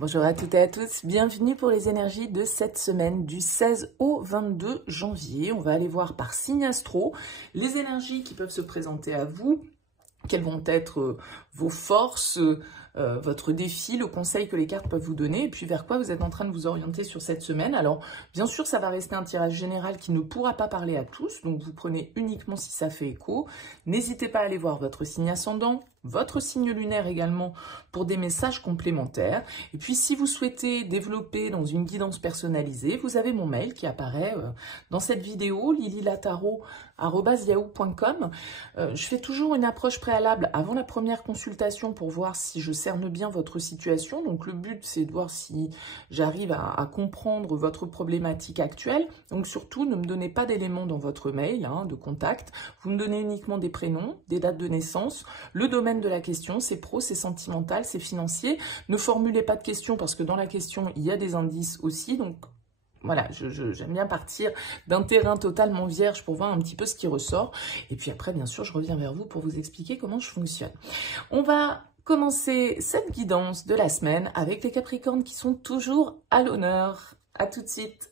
Bonjour à toutes et à tous, bienvenue pour les énergies de cette semaine du 16 au 22 janvier. On va aller voir par signe astro les énergies qui peuvent se présenter à vous, quelles vont être vos forces, votre défi, le conseil que les cartes peuvent vous donner et puis vers quoi vous êtes en train de vous orienter sur cette semaine. Alors bien sûr ça va rester un tirage général qui ne pourra pas parler à tous, donc vous prenez uniquement si ça fait écho. N'hésitez pas à aller voir votre signe ascendant, votre signe lunaire également pour des messages complémentaires. Et puis si vous souhaitez développer dans une guidance personnalisée, vous avez mon mail qui apparaît dans cette vidéo, lililataro@yahoo.com. Je fais toujours une approche préalable avant la première consultation pour voir si je cerne bien votre situation. Donc le but c'est de voir si j'arrive à comprendre votre problématique actuelle. Donc surtout ne me donnez pas d'éléments dans votre mail de contact. Vous me donnez uniquement des prénoms, des dates de naissance, le domaine de la question, c'est pro, c'est sentimental, c'est financier. Ne formulez pas de questions parce que dans la question, il y a des indices aussi. Donc voilà, j'aime bien partir d'un terrain totalement vierge pour voir un petit peu ce qui ressort. Et puis après, bien sûr, je reviens vers vous pour vous expliquer comment je fonctionne. On va commencer cette guidance de la semaine avec les Capricornes qui sont toujours à l'honneur. À tout de suite.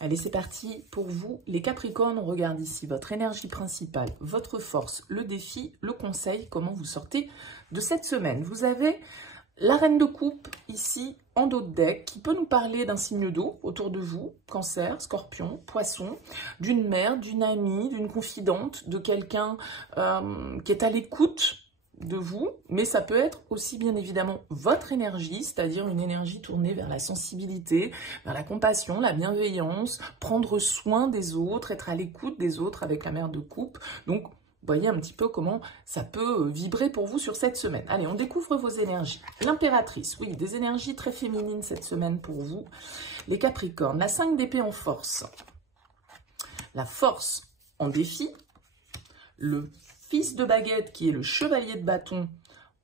Allez, c'est parti pour vous, les Capricornes. On regarde ici votre énergie principale, votre force, le défi, le conseil, comment vous sortez de cette semaine. Vous avez la reine de coupe ici en dos de deck qui peut nous parler d'un signe d'eau autour de vous, Cancer, Scorpion, Poisson, d'une mère, d'une amie, d'une confidente, de quelqu'un qui est à l'écoute de vous, mais ça peut être aussi bien évidemment votre énergie, c'est-à-dire une énergie tournée vers la sensibilité, vers la compassion, la bienveillance, prendre soin des autres, être à l'écoute des autres avec la mère de coupe. Donc, voyez un petit peu comment ça peut vibrer pour vous sur cette semaine. Allez, on découvre vos énergies. L'impératrice, oui, des énergies très féminines cette semaine pour vous. Les Capricornes, la 5 d'épée en force. La force en défi. Le fils de baguette qui est le chevalier de bâton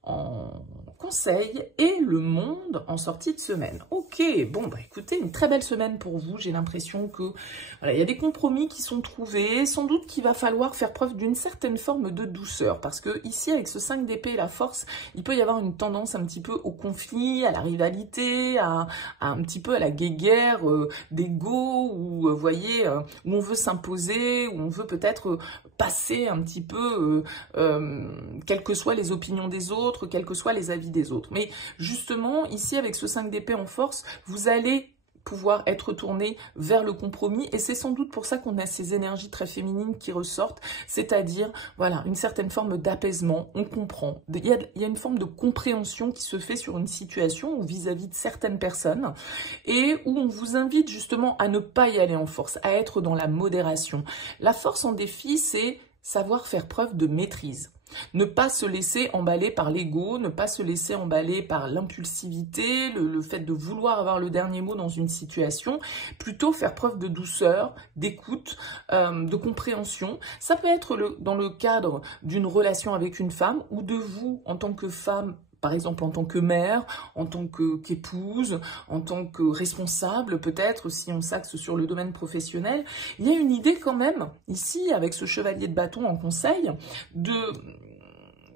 en conseil et le monde en sortie de semaine. Ok, bon bah écoutez, une très belle semaine pour vous. J'ai l'impression que voilà, il y a des compromis qui sont trouvés. Sans doute qu'il va falloir faire preuve d'une certaine forme de douceur parce que ici avec ce 5 d'épée et la force, il peut y avoir une tendance un petit peu au conflit, à la rivalité, à un petit peu à la guéguerre d'ego où vous voyez où on veut s'imposer, où on veut peut-être passer un petit peu quelles que soient les opinions des autres, quels que soient les avis des autres. Mais justement, ici, avec ce 5 d'épée en force, vous allez pouvoir être tourné vers le compromis et c'est sans doute pour ça qu'on a ces énergies très féminines qui ressortent, c'est-à-dire, voilà, une certaine forme d'apaisement, on comprend. Il y a une forme de compréhension qui se fait sur une situation ou vis-à-vis de certaines personnes et où on vous invite justement à ne pas y aller en force, à être dans la modération. La force en défi, c'est savoir faire preuve de maîtrise. Ne pas se laisser emballer par l'ego, ne pas se laisser emballer par l'impulsivité, le fait de vouloir avoir le dernier mot dans une situation, plutôt faire preuve de douceur, d'écoute, de compréhension. Ça peut être dans le cadre d'une relation avec une femme ou de vous en tant que femme, par exemple en tant que mère, en tant qu'épouse, en tant que responsable, peut-être si on s'axe sur le domaine professionnel. Il y a une idée quand même, ici, avec ce chevalier de bâton en conseil,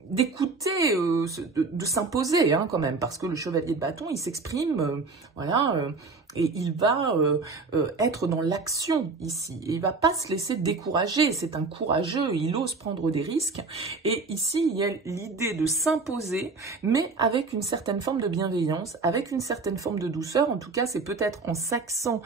d'écouter, de s'imposer quand même, parce que le chevalier de bâton, il s'exprime, voilà, et il va être dans l'action ici. Et il va pas se laisser décourager, c'est un courageux, il ose prendre des risques. Et ici, il y a l'idée de s'imposer, mais avec une certaine forme de bienveillance, avec une certaine forme de douceur. En tout cas, c'est peut-être en s'axant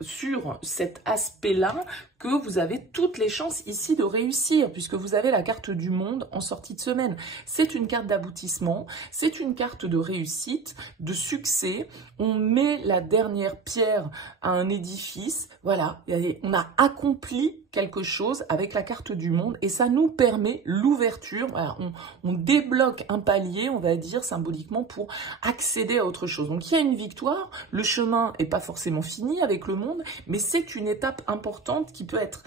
sur cet aspect-là que vous avez toutes les chances ici de réussir, puisque vous avez la carte du monde en sortie de semaine. C'est une carte d'aboutissement, c'est une carte de réussite, de succès. On met la dernière pierre à un édifice, voilà, on a accompli quelque chose avec la carte du monde et ça nous permet l'ouverture, voilà, on débloque un palier, on va dire symboliquement, pour accéder à autre chose. Donc il y a une victoire, le chemin n'est pas forcément fini avec le monde, mais c'est une étape importante qui peut être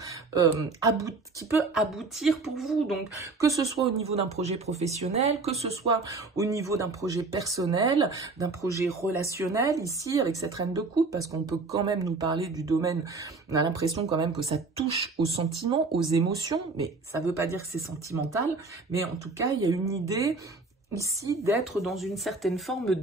qui peut aboutir pour vous. Donc que ce soit au niveau d'un projet professionnel, que ce soit au niveau d'un projet personnel, d'un projet relationnel ici avec cette reine de coupe, parce qu'on peut quand même nous parler du domaine, on a l'impression quand même que ça touche aux sentiments, aux émotions, mais ça ne veut pas dire que c'est sentimental, mais en tout cas, il y a une idée ici d'être dans une certaine forme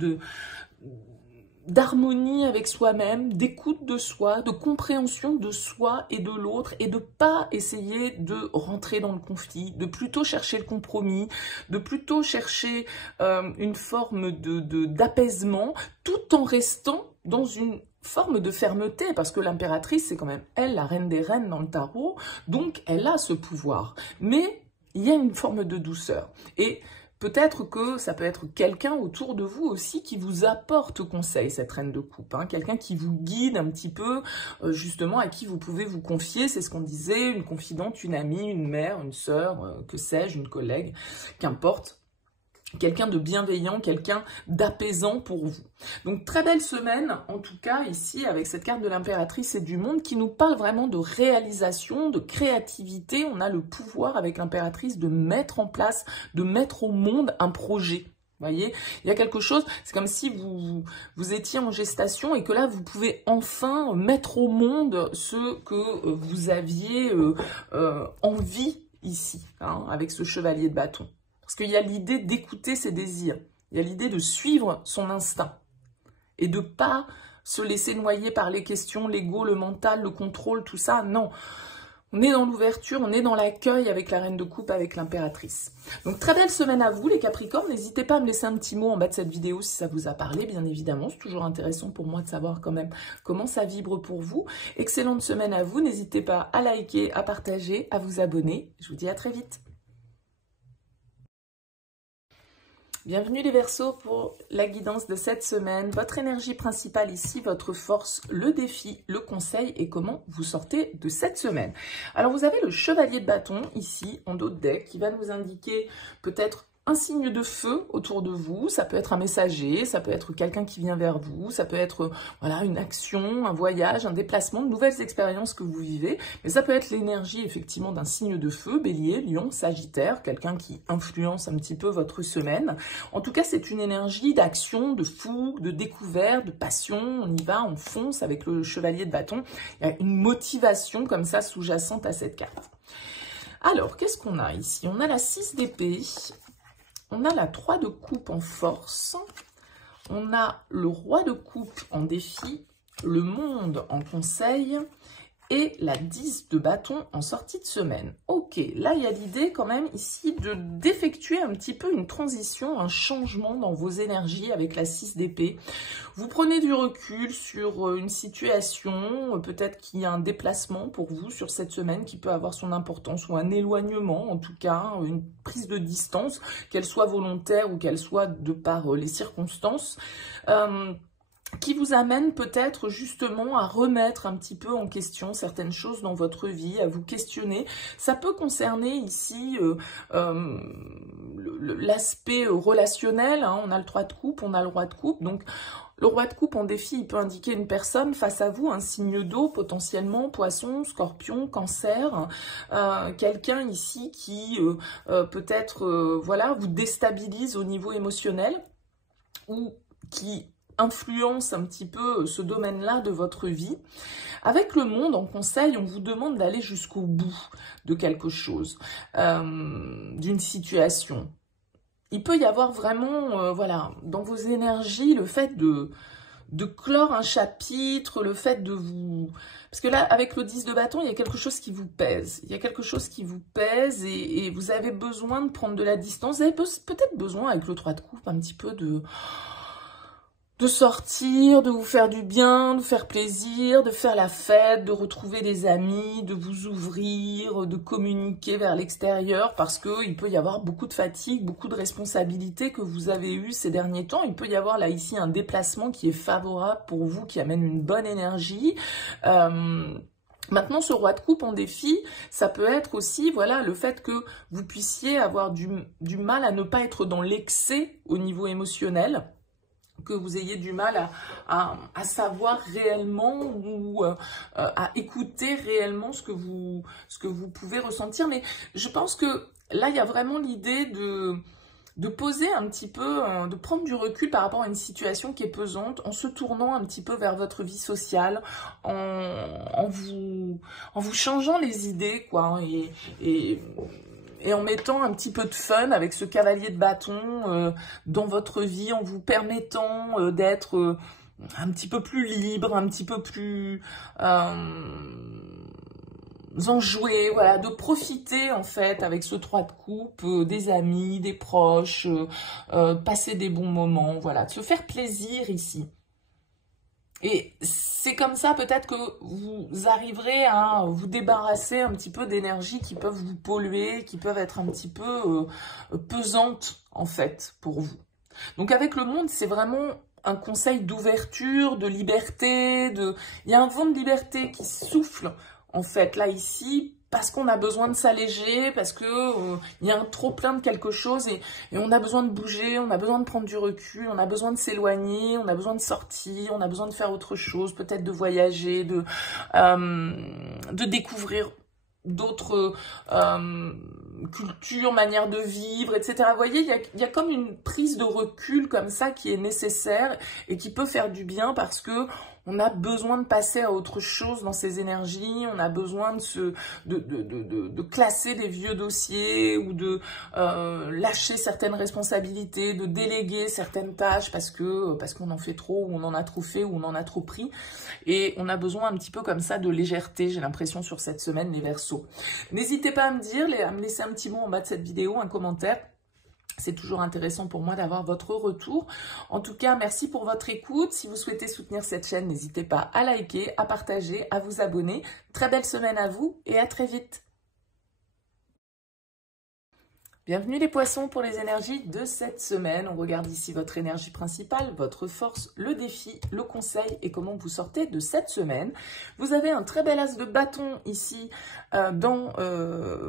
d'harmonie avec soi-même, d'écoute de soi, de compréhension de soi et de l'autre, et de pas essayer de rentrer dans le conflit, de plutôt chercher le compromis, de plutôt chercher une forme d'apaisement, tout en restant dans une forme de fermeté, parce que l'impératrice, c'est quand même elle, la reine des reines dans le tarot, donc elle a ce pouvoir. Mais il y a une forme de douceur. Et peut-être que ça peut être quelqu'un autour de vous aussi qui vous apporte conseil, cette reine de coupe. Hein, quelqu'un qui vous guide un petit peu, justement, à qui vous pouvez vous confier. C'est ce qu'on disait, une confidente, une amie, une mère, une sœur, que sais-je, une collègue, qu'importe. Quelqu'un de bienveillant, quelqu'un d'apaisant pour vous. Donc, très belle semaine, en tout cas, ici, avec cette carte de l'impératrice et du monde, qui nous parle vraiment de réalisation, de créativité. On a le pouvoir, avec l'impératrice, de mettre en place, de mettre au monde un projet. Vous voyez, il y a quelque chose, c'est comme si vous étiez en gestation et que là, vous pouvez enfin mettre au monde ce que vous aviez envie ici, hein, avec ce chevalier de bâton. Parce qu'il y a l'idée d'écouter ses désirs, il y a l'idée de suivre son instinct et de ne pas se laisser noyer par les questions, l'ego, le mental, le contrôle, tout ça. Non, on est dans l'ouverture, on est dans l'accueil avec la reine de coupe, avec l'impératrice. Donc très belle semaine à vous les Capricornes, n'hésitez pas à me laisser un petit mot en bas de cette vidéo si ça vous a parlé, bien évidemment, c'est toujours intéressant pour moi de savoir quand même comment ça vibre pour vous. Excellente semaine à vous, n'hésitez pas à liker, à partager, à vous abonner, je vous dis à très vite. Bienvenue les Verseaux pour la guidance de cette semaine. Votre énergie principale ici, votre force, le défi, le conseil et comment vous sortez de cette semaine. Alors vous avez le chevalier de bâton ici en dos de deck qui va nous indiquer peut-être un signe de feu autour de vous, ça peut être un messager, ça peut être quelqu'un qui vient vers vous, ça peut être voilà, une action, un voyage, un déplacement, de nouvelles expériences que vous vivez, mais ça peut être l'énergie effectivement d'un signe de feu, Bélier, Lion, Sagittaire, quelqu'un qui influence un petit peu votre semaine. En tout cas, c'est une énergie d'action, de fougue, de découverte, de passion, on y va, on fonce avec le chevalier de bâton, il y a une motivation comme ça sous-jacente à cette carte. Alors, qu'est-ce qu'on a ici? On a la 6 d'épée. On a la 3 de coupe en force, on a le roi de coupe en défi, le monde en conseil et la 10 de bâton en sortie de semaine. Ok, là il y a l'idée quand même ici d'effectuer un petit peu une transition, un changement dans vos énergies avec la 6 d'épée. Vous prenez du recul sur une situation, peut-être qu'il y a un déplacement pour vous sur cette semaine qui peut avoir son importance, ou un éloignement en tout cas, une prise de distance, qu'elle soit volontaire ou qu'elle soit de par les circonstances, qui vous amène peut-être justement à remettre un petit peu en question certaines choses dans votre vie, à vous questionner. Ça peut concerner ici l'aspect relationnel, hein. On a le 3 de coupe, on a le roi de coupe, donc le roi de coupe en défi, il peut indiquer une personne face à vous, un signe d'eau potentiellement, poisson, scorpion, cancer, quelqu'un ici qui peut-être voilà, vous déstabilise au niveau émotionnel ou qui influence un petit peu ce domaine-là de votre vie. Avec le monde en conseil, on vous demande d'aller jusqu'au bout de quelque chose, d'une situation. Il peut y avoir vraiment, voilà, dans vos énergies, le fait de clore un chapitre, le fait de vous... Parce que là, avec le 10 de bâton, il y a quelque chose qui vous pèse. Il y a quelque chose qui vous pèse et vous avez besoin de prendre de la distance. Vous avez peut-être besoin, avec le 3 de coupe, un petit peu de sortir, de vous faire du bien, de faire plaisir, de faire la fête, de retrouver des amis, de vous ouvrir, de communiquer vers l'extérieur, parce qu'il peut y avoir beaucoup de fatigue, beaucoup de responsabilités que vous avez eues ces derniers temps. Il peut y avoir là ici un déplacement qui est favorable pour vous, qui amène une bonne énergie. Maintenant, ce roi de coupe en défi, ça peut être aussi, voilà, le fait que vous puissiez avoir du mal à ne pas être dans l'excès au niveau émotionnel, que vous ayez du mal à savoir réellement ou à écouter réellement ce que vous pouvez ressentir. Mais je pense que là, il y a vraiment l'idée de poser un petit peu, de prendre du recul par rapport à une situation qui est pesante, en se tournant un petit peu vers votre vie sociale, en vous changeant les idées, quoi, et et en mettant un petit peu de fun avec ce cavalier de bâton dans votre vie, en vous permettant d'être un petit peu plus libre, un petit peu plus enjoué, voilà, de profiter en fait avec ce 3 de coupe des amis, des proches, passer des bons moments, voilà, de se faire plaisir ici. Et c'est comme ça peut-être que vous arriverez à vous débarrasser un petit peu d'énergies qui peuvent vous polluer, qui peuvent être un petit peu pesantes en fait pour vous. Donc avec le monde, c'est vraiment un conseil d'ouverture, de liberté, il y a un vent de liberté qui souffle en fait là ici, parce qu'on a besoin de s'alléger, parce que il y a un trop plein de quelque chose et on a besoin de bouger, on a besoin de prendre du recul, on a besoin de s'éloigner, on a besoin de sortir, on a besoin de faire autre chose, peut-être de voyager, de découvrir d'autres cultures, manières de vivre, etc. Vous voyez, il y a comme une prise de recul comme ça qui est nécessaire et qui peut faire du bien parce que on a besoin de passer à autre chose dans ces énergies, on a besoin de classer des vieux dossiers ou de lâcher certaines responsabilités, de déléguer certaines tâches parce qu'on en fait trop, ou on en a trop fait, ou on en a trop pris. Et on a besoin un petit peu comme ça de légèreté, j'ai l'impression, sur cette semaine, les Verseaux. N'hésitez pas à me dire, à me laisser un petit mot en bas de cette vidéo, un commentaire. C'est toujours intéressant pour moi d'avoir votre retour. En tout cas, merci pour votre écoute. Si vous souhaitez soutenir cette chaîne, n'hésitez pas à liker, à partager, à vous abonner. Très belle semaine à vous et à très vite. Bienvenue les poissons pour les énergies de cette semaine. On regarde ici votre énergie principale, votre force, le défi, le conseil et comment vous sortez de cette semaine. Vous avez un très bel as de bâton ici dans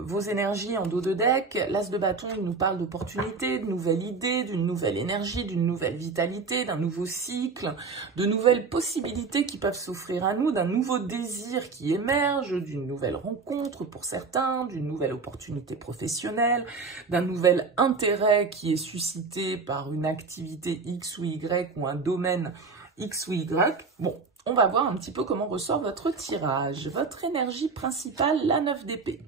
vos énergies en dos de deck. L'as de bâton, il nous parle d'opportunités, de nouvelles idées, d'une nouvelle énergie, d'une nouvelle vitalité, d'un nouveau cycle, de nouvelles possibilités qui peuvent s'offrir à nous, d'un nouveau désir qui émerge, d'une nouvelle rencontre pour certains, d'une nouvelle opportunité professionnelle, d'un nouvel intérêt qui est suscité par une activité X ou Y ou un domaine X ou Y. Bon, on va voir un petit peu comment ressort votre tirage. Votre énergie principale, la 9 d'épée.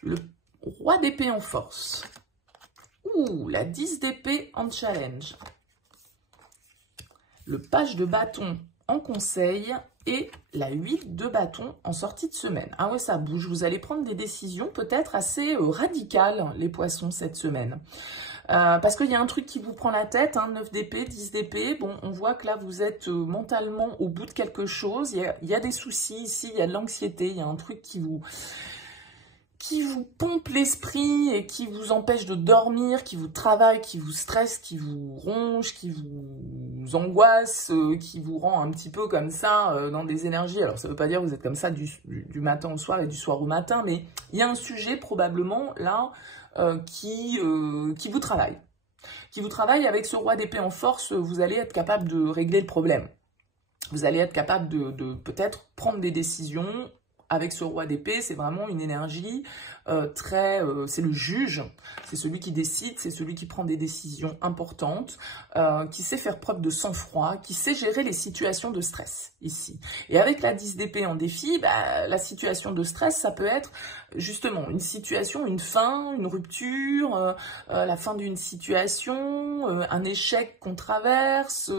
Le roi d'épée en force. Ouh, la 10 d'épée en challenge. Le page de bâton en conseil et la 8 de bâton en sortie de semaine. Ah ouais, ça bouge. Vous allez prendre des décisions peut-être assez radicales, les poissons, cette semaine. Parce qu'il y a un truc qui vous prend la tête, hein, 9 d'épée, 10 d'épée. Bon, on voit que là, vous êtes mentalement au bout de quelque chose. Il y a des soucis ici, il y a de l'anxiété, il y a un truc qui vous pompe l'esprit et qui vous empêche de dormir, qui vous travaille, qui vous stresse, qui vous ronge, qui vous angoisse, qui vous rend un petit peu comme ça dans des énergies. Alors, ça ne veut pas dire que vous êtes comme ça du matin au soir et du soir au matin, mais il y a un sujet probablement là qui vous travaille. Qui vous travaille avec ce roi d'épée en force, vous allez être capable de régler le problème. Vous allez être capable de peut-être prendre des décisions. Avec ce roi d'épée, c'est vraiment une énergie c'est le juge, c'est celui qui décide, c'est celui qui prend des décisions importantes, qui sait faire preuve de sang-froid, qui sait gérer les situations de stress ici. Et avec la 10 d'épée en défi, la situation de stress, ça peut être justement une situation, une fin, une rupture, la fin d'une situation, un échec qu'on traverse,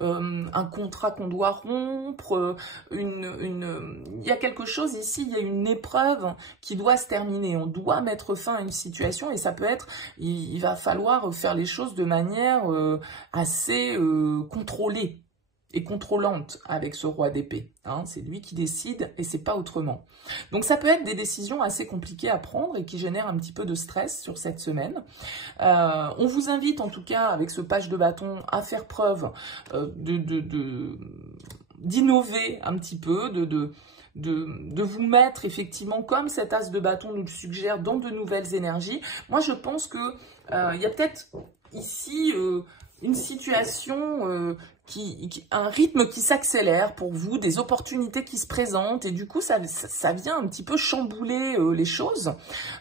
un contrat qu'on doit rompre, il y a quelque chose ici, il y a une épreuve qui doit se terminer. On doit mettre fin à une situation et ça peut être, il va falloir faire les choses de manière assez contrôlée et contrôlante avec ce roi d'épée. Hein, c'est lui qui décide et c'est pas autrement. Donc ça peut être des décisions assez compliquées à prendre et qui génèrent un petit peu de stress sur cette semaine. On vous invite en tout cas avec ce page de bâton à faire preuve d'innover un petit peu, de vous mettre effectivement comme cet as de bâton nous le suggère dans de nouvelles énergies. Moi je pense que il y a peut-être ici une situation un rythme qui s'accélère pour vous, des opportunités qui se présentent et du coup ça vient un petit peu chambouler les choses.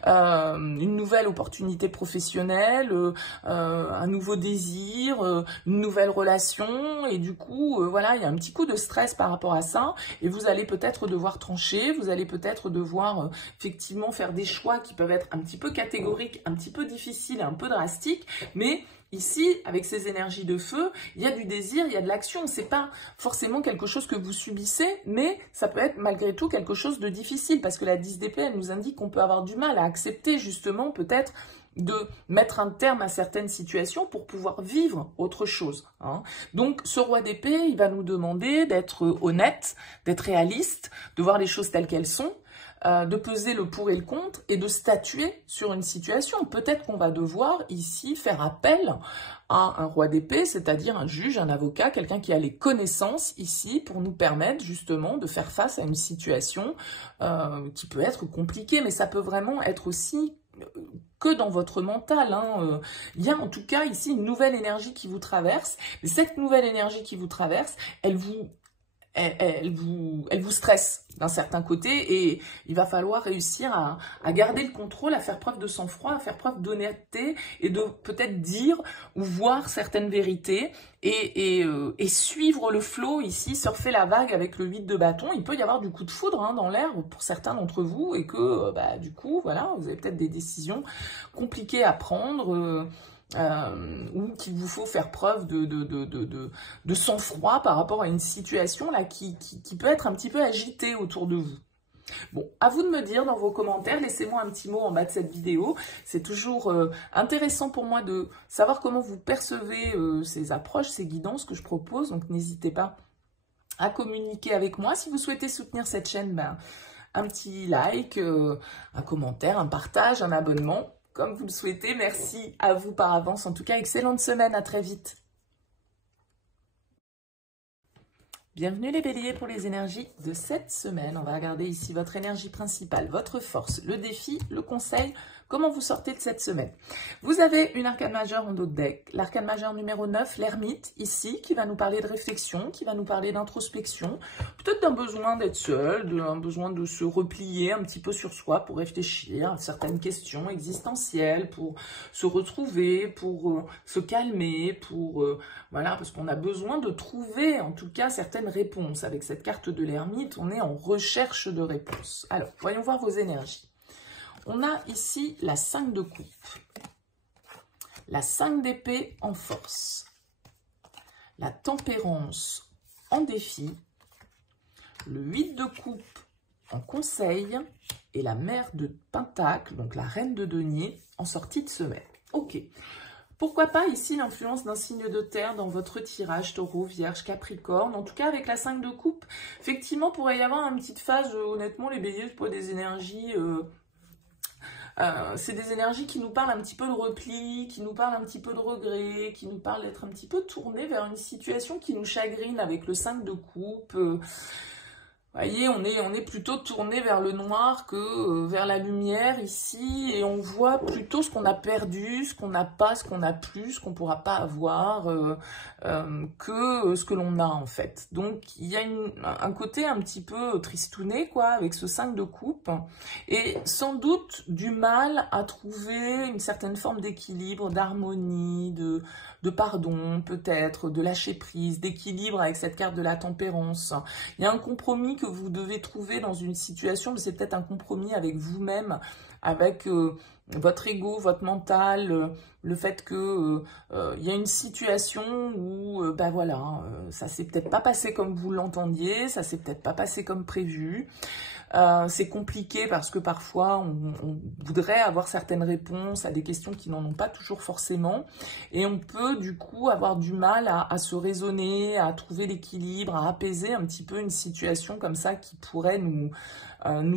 Une nouvelle opportunité professionnelle, un nouveau désir, une nouvelle relation et du coup voilà, il y a un petit coup de stress par rapport à ça et vous allez peut-être devoir trancher, vous allez peut-être devoir effectivement faire des choix qui peuvent être un petit peu catégoriques, un petit peu difficiles, un peu drastiques, mais ici, avec ces énergies de feu, il y a du désir, il y a de l'action. C'est pas forcément quelque chose que vous subissez, mais ça peut être malgré tout quelque chose de difficile parce que la 10 d'épée, elle nous indique qu'on peut avoir du mal à accepter justement peut-être de mettre un terme à certaines situations pour pouvoir vivre autre chose. Hein. Donc, ce roi d'épée, il va nous demander d'être honnête, d'être réaliste, de voir les choses telles qu'elles sont, de peser le pour et le contre et de statuer sur une situation. Peut-être qu'on va devoir ici faire appel à un roi d'épée, c'est-à-dire un juge, un avocat, quelqu'un qui a les connaissances ici pour nous permettre justement de faire face à une situation qui peut être compliquée, mais ça peut vraiment être aussi que dans votre mental. Hein. Il y a en tout cas ici une nouvelle énergie qui vous traverse, mais cette nouvelle énergie qui vous traverse, elle vous stresse d'un certain côté et il va falloir réussir à garder le contrôle, à faire preuve de sang-froid, à faire preuve d'honnêteté et de peut-être dire ou voir certaines vérités et suivre le flot ici, surfer la vague avec le 8 de bâton. Il peut y avoir du coup de foudre hein, dans l'air pour certains d'entre vous et que du coup, voilà, vous avez peut-être des décisions compliquées à prendre ou qu'il vous faut faire preuve de sang-froid par rapport à une situation là qui peut être un petit peu agitée autour de vous. Bon, à vous de me dire dans vos commentaires, laissez-moi un petit mot en bas de cette vidéo. C'est toujours intéressant pour moi de savoir comment vous percevez ces approches, ces guidances que je propose, donc n'hésitez pas à communiquer avec moi. Si vous souhaitez soutenir cette chaîne, un petit like, un commentaire, un partage, un abonnement. Comme vous le souhaitez, merci à vous par avance. En tout cas, excellente semaine, à très vite. Bienvenue les béliers pour les énergies de cette semaine. On va regarder ici votre énergie principale, votre force, le défi, le conseil, comment vous sortez de cette semaine. Vous avez une arcane majeure en dos de deck, l'arcane majeure numéro 9, l'ermite, ici, qui va nous parler de réflexion, qui va nous parler d'introspection, peut-être d'un besoin d'être seul, d'un besoin de se replier un petit peu sur soi pour réfléchir à certaines questions existentielles, pour se retrouver, pour se calmer, pour voilà, parce qu'on a besoin de trouver en tout cas certaines réponses. Avec cette carte de l'ermite, on est en recherche de réponses. Alors, voyons voir vos énergies. On a ici la 5 de coupe, la 5 d'épée en force, la tempérance en défi, le 8 de coupe en conseil et la mère de pentacle, donc la reine de denier, en sortie de semaine. Ok. Pourquoi pas ici l'influence d'un signe de terre dans votre tirage, taureau, vierge, capricorne. En tout cas, avec la 5 de coupe, effectivement, pourrait y avoir une petite phase, honnêtement, les béliers, pour des énergies... c'est des énergies qui nous parlent un petit peu de repli, qui nous parlent un petit peu de regret, qui nous parlent d'être un petit peu tournés vers une situation qui nous chagrine avec le 5 de coupe. Vous voyez, on est plutôt tourné vers le noir que vers la lumière ici, et on voit plutôt ce qu'on a perdu, ce qu'on n'a pas, ce qu'on n'a plus, ce qu'on ne pourra pas avoir, que ce que l'on a en fait. Donc il y a un côté un petit peu tristouné quoi, avec ce 5 de coupe, et sans doute du mal à trouver une certaine forme d'équilibre, d'harmonie, de pardon peut-être, de lâcher prise, d'équilibre avec cette carte de la tempérance. Il y a un compromis que vous devez trouver dans une situation, mais c'est peut-être un compromis avec vous-même, avec votre ego, votre mental, le fait que il y a une situation où voilà, ça s'est peut-être pas passé comme vous l'entendiez, ça s'est peut-être pas passé comme prévu. C'est compliqué parce que parfois on voudrait avoir certaines réponses à des questions qui n'en ont pas toujours forcément, et on peut du coup avoir du mal à se raisonner, à trouver l'équilibre, à apaiser un petit peu une situation comme ça qui pourrait nous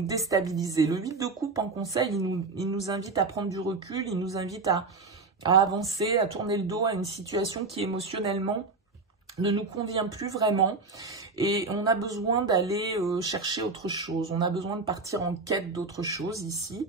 déstabiliser. Le 8 de coupe en conseil, il nous invite à prendre du recul, il nous invite à avancer, à tourner le dos à une situation qui émotionnellement ne nous convient plus vraiment et on a besoin d'aller chercher autre chose. On a besoin de partir en quête d'autre chose ici.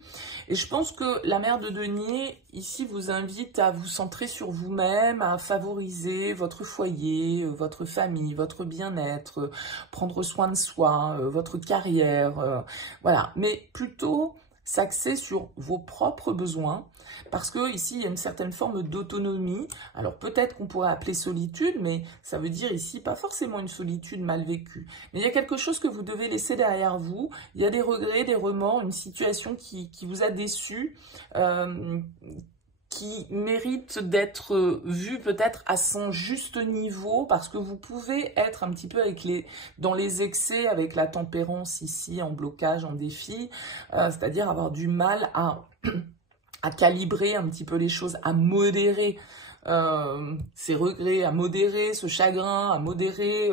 Et je pense que la mère de denier ici vous invite à vous centrer sur vous-même, à favoriser votre foyer, votre famille, votre bien-être, prendre soin de soi, votre carrière, voilà. Mais plutôt s'axer sur vos propres besoins, parce que ici il y a une certaine forme d'autonomie. Alors peut-être qu'on pourrait appeler solitude, mais ça veut dire ici pas forcément une solitude mal vécue. Mais il y a quelque chose que vous devez laisser derrière vous. Il y a des regrets, des remords, une situation qui vous a déçu, qui mérite d'être vu peut-être à son juste niveau, parce que vous pouvez être un petit peu dans les excès, avec la tempérance ici, en blocage, en défi, c'est-à-dire avoir du mal à calibrer un petit peu les choses, à modérer ces regrets, à modérer ce chagrin, à modérer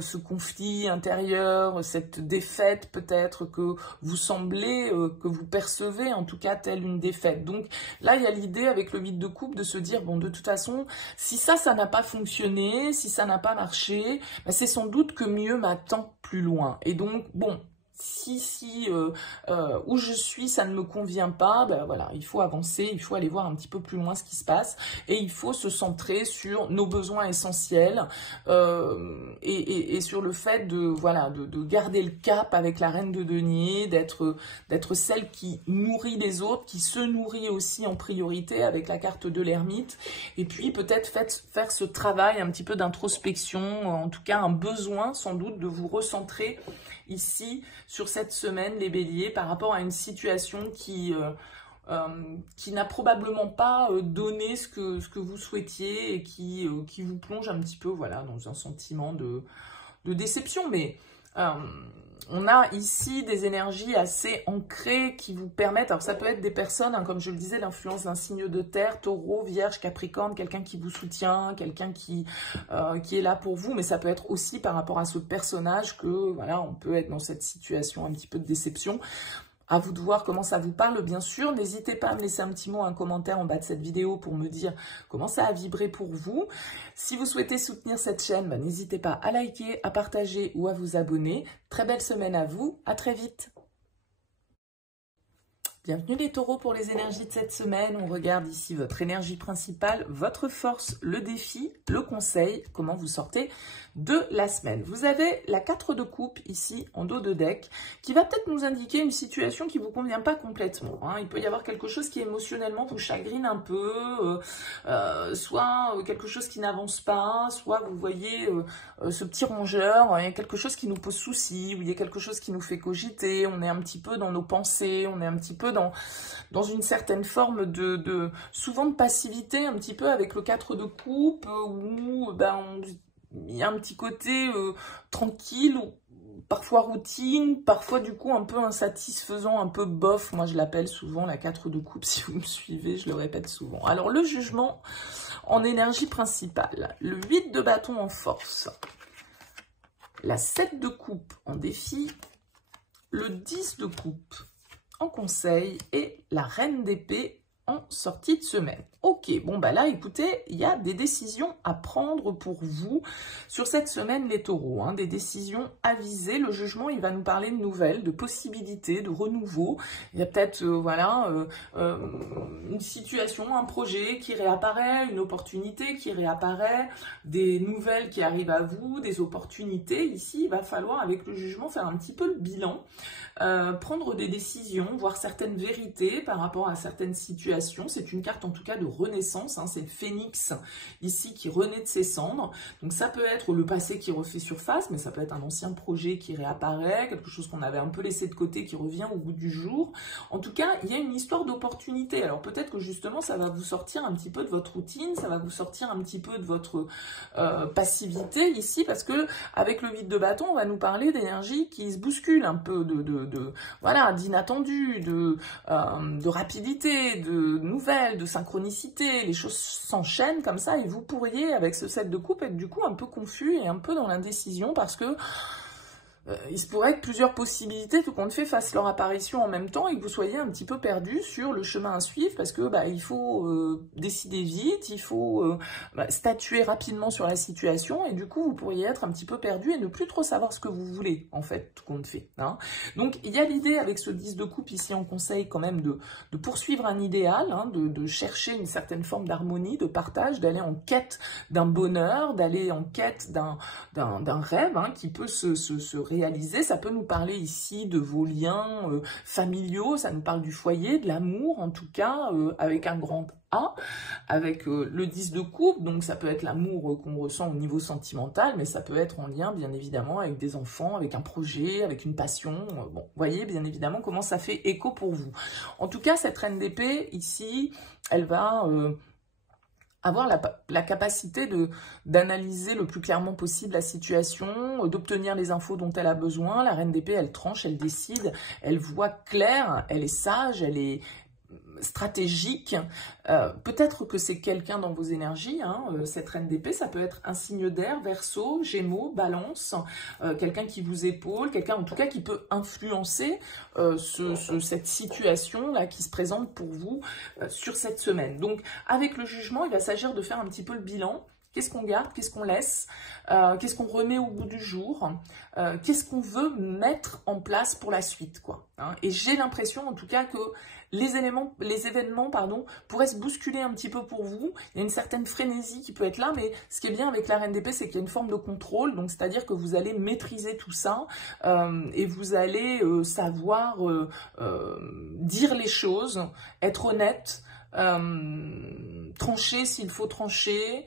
ce conflit intérieur, cette défaite peut-être que vous semblez, que vous percevez en tout cas telle une défaite. Donc là il y a l'idée avec le 8 de coupe de se dire bon, de toute façon si ça n'a pas fonctionné, si ça n'a pas marché, ben, c'est sans doute que mieux m'attend plus loin. Et donc bon, si où je suis, ça ne me convient pas, ben voilà, il faut avancer, il faut aller voir un petit peu plus loin ce qui se passe, et il faut se centrer sur nos besoins essentiels, et sur le fait de garder le cap avec la reine de denier, d'être celle qui nourrit les autres, qui se nourrit aussi en priorité avec la carte de l'ermite, et puis peut-être faire ce travail un petit peu d'introspection, en tout cas un besoin sans doute de vous recentrer ici sur cette semaine, les béliers, par rapport à une situation qui n'a probablement pas donné ce que vous souhaitiez, et qui vous plonge un petit peu voilà, dans un sentiment de déception. Mais on a ici des énergies assez ancrées qui vous permettent, alors ça peut être des personnes, hein, comme je le disais, l'influence d'un signe de terre, taureau, vierge, capricorne, quelqu'un qui vous soutient, quelqu'un qui est là pour vous, mais ça peut être aussi par rapport à ce personnage que, voilà, on peut être dans cette situation un petit peu de déception. À vous de voir comment ça vous parle, bien sûr. N'hésitez pas à me laisser un petit mot, un commentaire en bas de cette vidéo pour me dire comment ça a vibré pour vous. Si vous souhaitez soutenir cette chaîne, n'hésitez pas à liker, à partager ou à vous abonner. Très belle semaine à vous, à très vite. Bienvenue les taureaux pour les énergies de cette semaine. On regarde ici votre énergie principale, votre force, le défi, le conseil, comment vous sortez de la semaine. Vous avez la 4 de coupe ici en dos de deck qui va peut-être nous indiquer une situation qui ne vous convient pas complètement. Hein. Il peut y avoir quelque chose qui émotionnellement vous chagrine un peu, soit quelque chose qui n'avance pas, soit vous voyez ce petit rongeur, il y a quelque chose qui nous pose souci, ou il y a quelque chose qui nous fait cogiter, on est un petit peu dans nos pensées, on est un petit peu dans une certaine forme souvent de passivité, un petit peu avec le 4 de coupe, où il y a un petit côté tranquille, ou parfois routine, parfois du coup un peu insatisfaisant, un peu bof. Moi je l'appelle souvent la 4 de coupe, si vous me suivez, je le répète souvent. Alors le jugement en énergie principale, le 8 de bâton en force, la 7 de coupe en défi, le 10 de coupe en conseil et la reine d'épée en sortie de semaine. Ok, bon là écoutez, il y a des décisions à prendre pour vous sur cette semaine les taureaux, hein, des décisions avisées. Le jugement il va nous parler de nouvelles, de possibilités, de renouveau. Il y a peut-être une situation, un projet qui réapparaît, une opportunité qui réapparaît, des nouvelles qui arrivent à vous, des opportunités. Ici il va falloir avec le jugement faire un petit peu le bilan, prendre des décisions, voir certaines vérités par rapport à certaines situations. C'est une carte en tout cas de renaissance, hein, c'est le phénix ici qui renaît de ses cendres. Donc ça peut être le passé qui refait surface, mais ça peut être un ancien projet qui réapparaît, quelque chose qu'on avait un peu laissé de côté qui revient au bout du jour. En tout cas, il y a une histoire d'opportunité. Alors peut-être que justement ça va vous sortir un petit peu de votre routine, ça va vous sortir un petit peu de votre passivité ici, parce que avec le 8 de bâton, on va nous parler d'énergie qui se bouscule un peu, voilà, d'inattendu, de rapidité, de nouvelles, de synchronicité. Les choses s'enchaînent comme ça et vous pourriez, avec ce 7 de coupe, être du coup un peu confus et un peu dans l'indécision, parce que il se pourrait que plusieurs possibilités, tout compte fait, fassent leur apparition en même temps et que vous soyez un petit peu perdu sur le chemin à suivre parce que il faut décider vite, il faut statuer rapidement sur la situation et du coup vous pourriez être un petit peu perdu et ne plus trop savoir ce que vous voulez en fait, tout compte fait. Hein. Donc il y a l'idée avec ce 10 de coupe ici en conseil quand même de poursuivre un idéal, hein, de chercher une certaine forme d'harmonie, de partage, d'aller en quête d'un bonheur, d'aller en quête d'un rêve hein, qui peut se réaliser. Ça peut nous parler ici de vos liens familiaux, ça nous parle du foyer, de l'amour en tout cas, avec un grand A, avec le 10 de coupe, donc ça peut être l'amour qu'on ressent au niveau sentimental, mais ça peut être en lien bien évidemment avec des enfants, avec un projet, avec une passion. Bon, voyez bien évidemment comment ça fait écho pour vous. En tout cas, cette reine d'épée ici, elle va avoir la capacité d'analyser le plus clairement possible la situation, d'obtenir les infos dont elle a besoin. La reine d'épée, elle tranche, elle décide, elle voit clair, elle est sage, elle est stratégique. Peut-être que c'est quelqu'un dans vos énergies, hein, cette reine d'épée, ça peut être un signe d'air, Verseau, Gémeaux, Balance, quelqu'un qui vous épaule, quelqu'un en tout cas qui peut influencer cette situation-là qui se présente pour vous sur cette semaine. Donc avec le jugement, il va s'agir de faire un petit peu le bilan. Qu'est-ce qu'on garde, qu'est-ce qu'on laisse, qu'est-ce qu'on remet au bout du jour, qu'est-ce qu'on veut mettre en place pour la suite, quoi. Hein. Et j'ai l'impression en tout cas que les événements, pourraient se bousculer un petit peu pour vous. Il y a une certaine frénésie qui peut être là, mais ce qui est bien avec la reine d'épée, c'est qu'il y a une forme de contrôle. Donc, c'est-à-dire que vous allez maîtriser tout ça et vous allez savoir dire les choses, être honnête, trancher s'il faut trancher.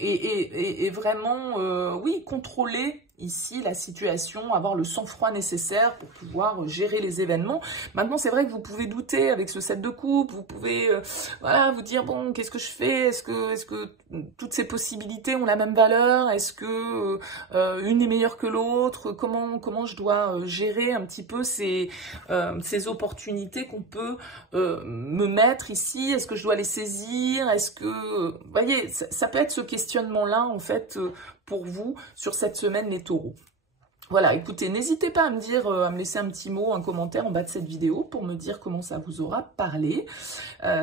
Et vraiment, oui, contrôler ici la situation, avoir le sang-froid nécessaire pour pouvoir gérer les événements. Maintenant, c'est vrai que vous pouvez douter avec ce 7 de coupe, vous pouvez voilà, vous dire, bon, qu'est-ce que je fais? Est-ce que toutes ces possibilités ont la même valeur? Est-ce que une est meilleure que l'autre? Comment je dois gérer un petit peu ces opportunités qu'on peut me mettre ici? Est-ce que je dois les saisir? Est-ce que... vous voyez, ça peut être ce questionnement-là, en fait, pour vous, sur cette semaine, les taureaux. Voilà, écoutez, n'hésitez pas à me dire, à me laisser un petit mot, un commentaire en bas de cette vidéo pour me dire comment ça vous aura parlé.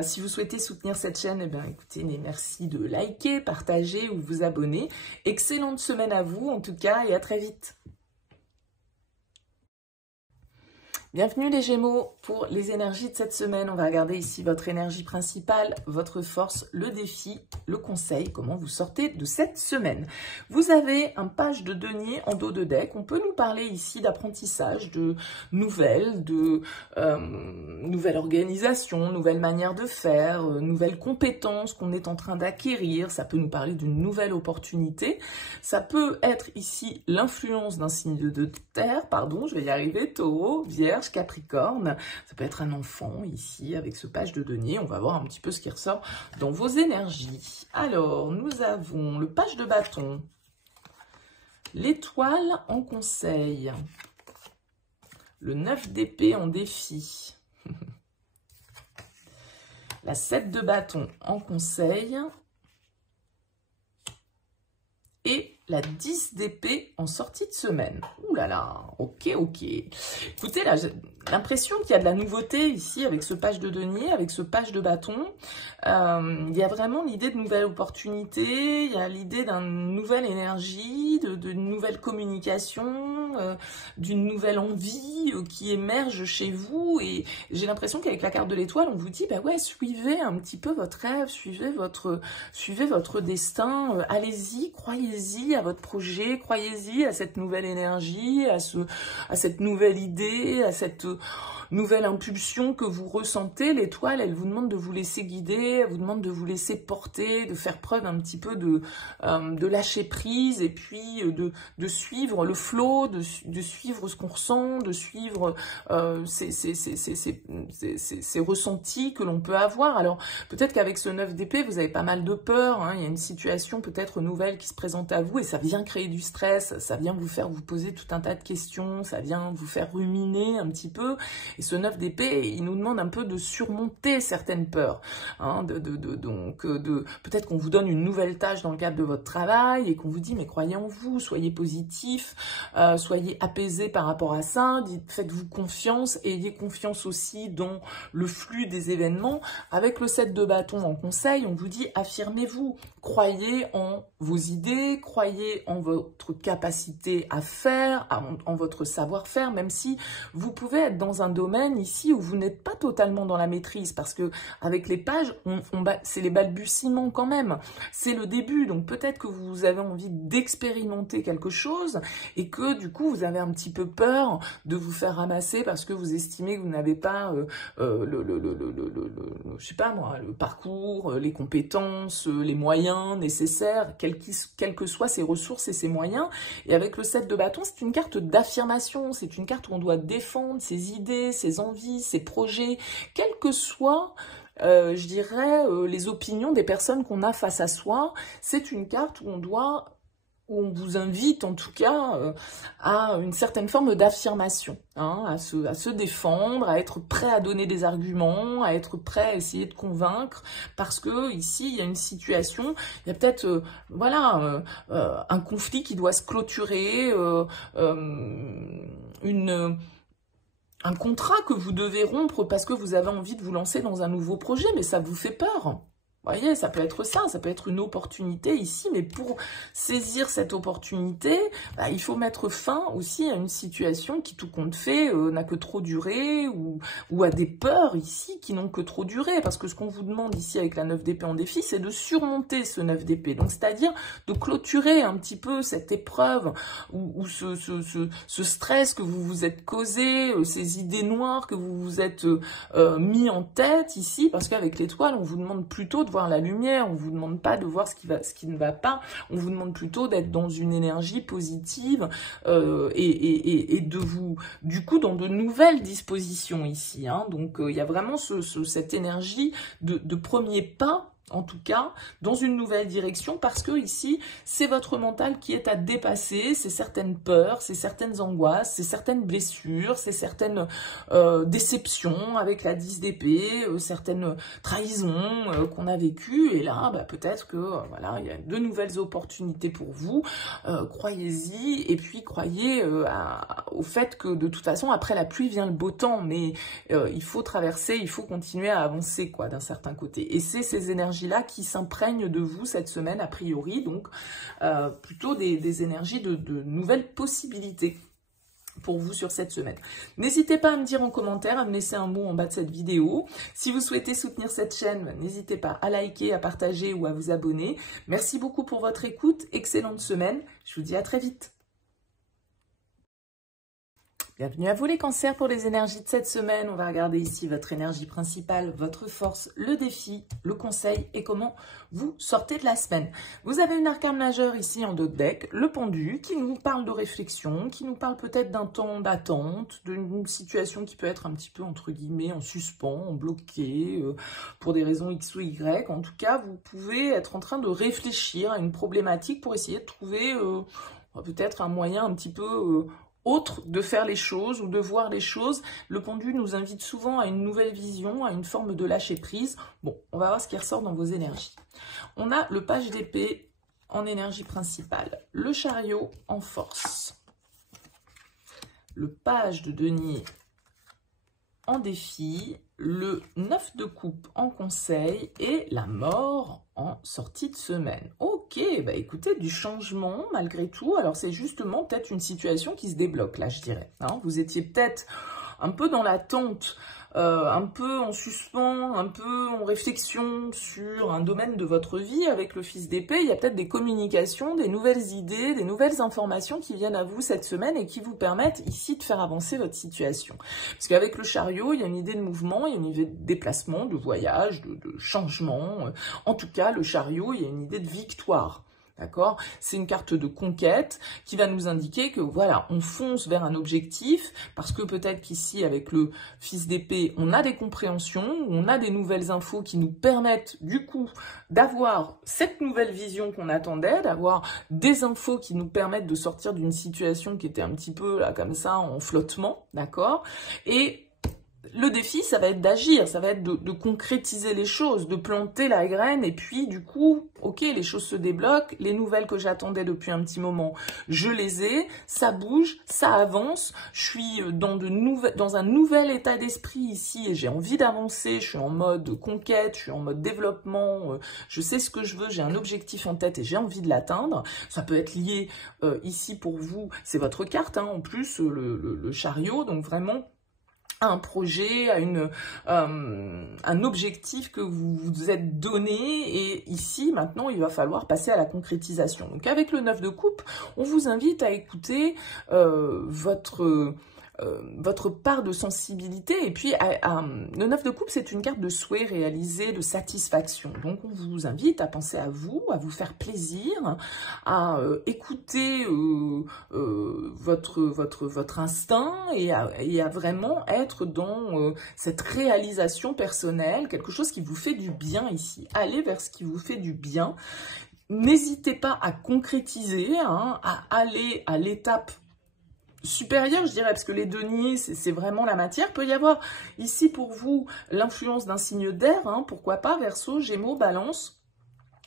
Si vous souhaitez soutenir cette chaîne, eh bien, écoutez, merci de liker, partager ou vous abonner. Excellente semaine à vous, en tout cas, et à très vite. Bienvenue les Gémeaux pour les énergies de cette semaine. On va regarder ici votre énergie principale, votre force, le défi, le conseil, comment vous sortez de cette semaine. Vous avez un page de denier en dos de deck. On peut nous parler ici d'apprentissage, de nouvelles, de nouvelle organisation, nouvelle manière de faire, nouvelles compétences qu'on est en train d'acquérir. Ça peut nous parler d'une nouvelle opportunité. Ça peut être ici l'influence d'un signe de terre, pardon, je vais y arriver, Taureau, Vierge, Capricorne, ça peut être un enfant ici avec ce page de denier. On va voir un petit peu ce qui ressort dans vos énergies. Alors, nous avons le page de bâton, l'étoile en conseil, le 9 d'épée en défi, la 7 de bâton en conseil et la 10 d'épée en sortie de semaine. Ouh là là, ok. Écoutez, là, j'ai l'impression qu'il y a de la nouveauté ici avec ce page de denier, avec ce page de bâton. Il y a vraiment l'idée de nouvelles opportunités, il y a l'idée d'une nouvelle énergie, de nouvelle communication, d'une nouvelle envie qui émerge chez vous. Et j'ai l'impression qu'avec la carte de l'étoile, on vous dit, bah ouais, suivez un petit peu votre rêve, suivez votre destin, allez-y, croyez-y à votre projet, croyez-y à cette nouvelle énergie, à cette nouvelle idée, à cette nouvelle impulsion que vous ressentez. L'étoile, elle vous demande de vous laisser guider, elle vous demande de vous laisser porter, de faire preuve un petit peu de lâcher prise et puis de suivre le flot, de suivre ce qu'on ressent, de suivre ces ressentis que l'on peut avoir. Alors peut-être qu'avec ce 9 d'épée, vous avez pas mal de peur, hein, il y a une situation peut-être nouvelle qui se présente à vous et ça vient créer du stress, ça vient vous faire vous poser tout un tas de questions, ça vient vous faire ruminer un petit peu. Et ce 9 d'épée, il nous demande un peu de surmonter certaines peurs. Hein, peut-être qu'on vous donne une nouvelle tâche dans le cadre de votre travail et qu'on vous dit mais croyez en vous, soyez positif, soyez apaisé par rapport à ça, faites-vous confiance et ayez confiance aussi dans le flux des événements. Avec le 7 de bâton en conseil, on vous dit affirmez-vous, croyez en vos idées, croyez en votre capacité à faire, en votre savoir-faire, même si vous pouvez être dans un domaine ici où vous n'êtes pas totalement dans la maîtrise, parce que avec les pages, c'est les balbutiements quand même, c'est le début, donc peut-être que vous avez envie d'expérimenter quelque chose et que du coup vous avez un petit peu peur de vous faire ramasser parce que vous estimez que vous n'avez pas je sais pas moi, le parcours, les compétences, les moyens nécessaires, quels que soient ses ressources et ses moyens. Et avec le 7 de bâton, c'est une carte d'affirmation, c'est une carte où on doit défendre ses idées, ses envies, ses projets, quels que soient je dirais, les opinions des personnes qu'on a face à soi. C'est une carte où on vous invite en tout cas à une certaine forme d'affirmation, hein, à se défendre, à être prêt à donner des arguments, à être prêt à essayer de convaincre, parce que ici il y a une situation, il y a peut-être un conflit qui doit se clôturer, un contrat que vous devez rompre parce que vous avez envie de vous lancer dans un nouveau projet, mais ça vous fait peur. Vous voyez, ça peut être ça, ça peut être une opportunité ici, mais pour saisir cette opportunité, il faut mettre fin aussi à une situation qui, tout compte fait, n'a que trop duré, ou à des peurs ici qui n'ont que trop duré, parce que ce qu'on vous demande ici avec la 9 d'épée en défi, c'est de surmonter ce 9 d'épée, donc c'est-à-dire de clôturer un petit peu cette épreuve, ou ce stress que vous vous êtes causé, ces idées noires que vous vous êtes mis en tête ici, parce qu'avec l'étoile, on vous demande plutôt de voir la lumière, on vous demande pas de voir ce qui ne va pas, on vous demande plutôt d'être dans une énergie positive et de vous, du coup, dans de nouvelles dispositions ici, hein. Donc il y a vraiment cette énergie de premier pas, en tout cas, dans une nouvelle direction, parce que ici, c'est votre mental qui est à dépasser, c'est certaines peurs, c'est certaines angoisses, c'est certaines blessures, c'est certaines déceptions avec la 10 d'épée, certaines trahisons qu'on a vécues, et là, peut-être que, voilà, il y a de nouvelles opportunités pour vous, croyez-y, et puis croyez au fait que, de toute façon, après la pluie vient le beau temps, mais il faut traverser, il faut continuer à avancer, quoi, d'un certain côté, et c'est ces énergies là qui s'imprègnent de vous cette semaine a priori, donc plutôt des énergies de nouvelles possibilités pour vous sur cette semaine. N'hésitez pas à me dire en commentaire, à me laisser un mot en bas de cette vidéo. Si vous souhaitez soutenir cette chaîne, n'hésitez pas à liker, à partager ou à vous abonner. Merci beaucoup pour votre écoute, excellente semaine, je vous dis à très vite. Bienvenue à vous les cancers pour les énergies de cette semaine. On va regarder ici votre énergie principale, votre force, le défi, le conseil et comment vous sortez de la semaine. Vous avez une arcane majeure ici en dos de deck, le pendu, qui nous parle de réflexion, qui nous parle peut-être d'un temps d'attente, d'une situation qui peut être un petit peu entre guillemets en suspens, en bloqué, pour des raisons X ou Y. En tout cas, vous pouvez être en train de réfléchir à une problématique pour essayer de trouver peut-être un moyen un petit peu autre de faire les choses ou de voir les choses. Le pendu nous invite souvent à une nouvelle vision, à une forme de lâcher prise. Bon, on va voir ce qui ressort dans vos énergies. On a le page d'épée en énergie principale, le chariot en force, le page de denier en défi, le 9 de coupe en conseil et la mort en sortie de semaine. Ok, écoutez, du changement malgré tout. Alors c'est justement peut-être une situation qui se débloque là, je dirais. Hein, vous étiez peut-être un peu dans l'attente, un peu en suspens, un peu en réflexion sur un domaine de votre vie avec le fils d'épée. Il y a peut-être des communications, des nouvelles idées, des nouvelles informations qui viennent à vous cette semaine et qui vous permettent ici de faire avancer votre situation. Parce qu'avec le chariot, il y a une idée de mouvement, il y a une idée de déplacement, de voyage, de changement. En tout cas, le chariot, il y a une idée de victoire. D'accord? C'est une carte de conquête qui va nous indiquer que voilà, on fonce vers un objectif parce que peut-être qu'ici, avec le fils d'épée, on a des compréhensions, on a des nouvelles infos qui nous permettent du coup d'avoir cette nouvelle vision qu'on attendait, d'avoir des infos qui nous permettent de sortir d'une situation qui était un petit peu là comme ça en flottement, d'accord? Et le défi, ça va être d'agir, ça va être de concrétiser les choses, de planter la graine et puis du coup, ok, les choses se débloquent, les nouvelles que j'attendais depuis un petit moment, je les ai, ça bouge, ça avance, je suis dans un nouvel état d'esprit ici et j'ai envie d'avancer, je suis en mode conquête, je suis en mode développement, je sais ce que je veux, j'ai un objectif en tête et j'ai envie de l'atteindre. Ça peut être lié ici pour vous, c'est votre carte, hein, en plus, le chariot, donc vraiment à un projet, à un objectif que vous vous êtes donné et ici maintenant il va falloir passer à la concrétisation. Donc avec le 9 de coupe, on vous invite à écouter votre part de sensibilité et puis le 9 de coupe c'est une carte de souhait réalisé, de satisfaction, donc on vous invite à penser à vous faire plaisir, à écouter votre instinct et à vraiment être dans cette réalisation personnelle, quelque chose qui vous fait du bien ici, allez vers ce qui vous fait du bien, n'hésitez pas à concrétiser, hein, à aller à l'étape supérieur, je dirais, parce que les deniers, c'est vraiment la matière. Il peut y avoir ici pour vous l'influence d'un signe d'air, hein, pourquoi pas, Verseau, Gémeaux, Balance,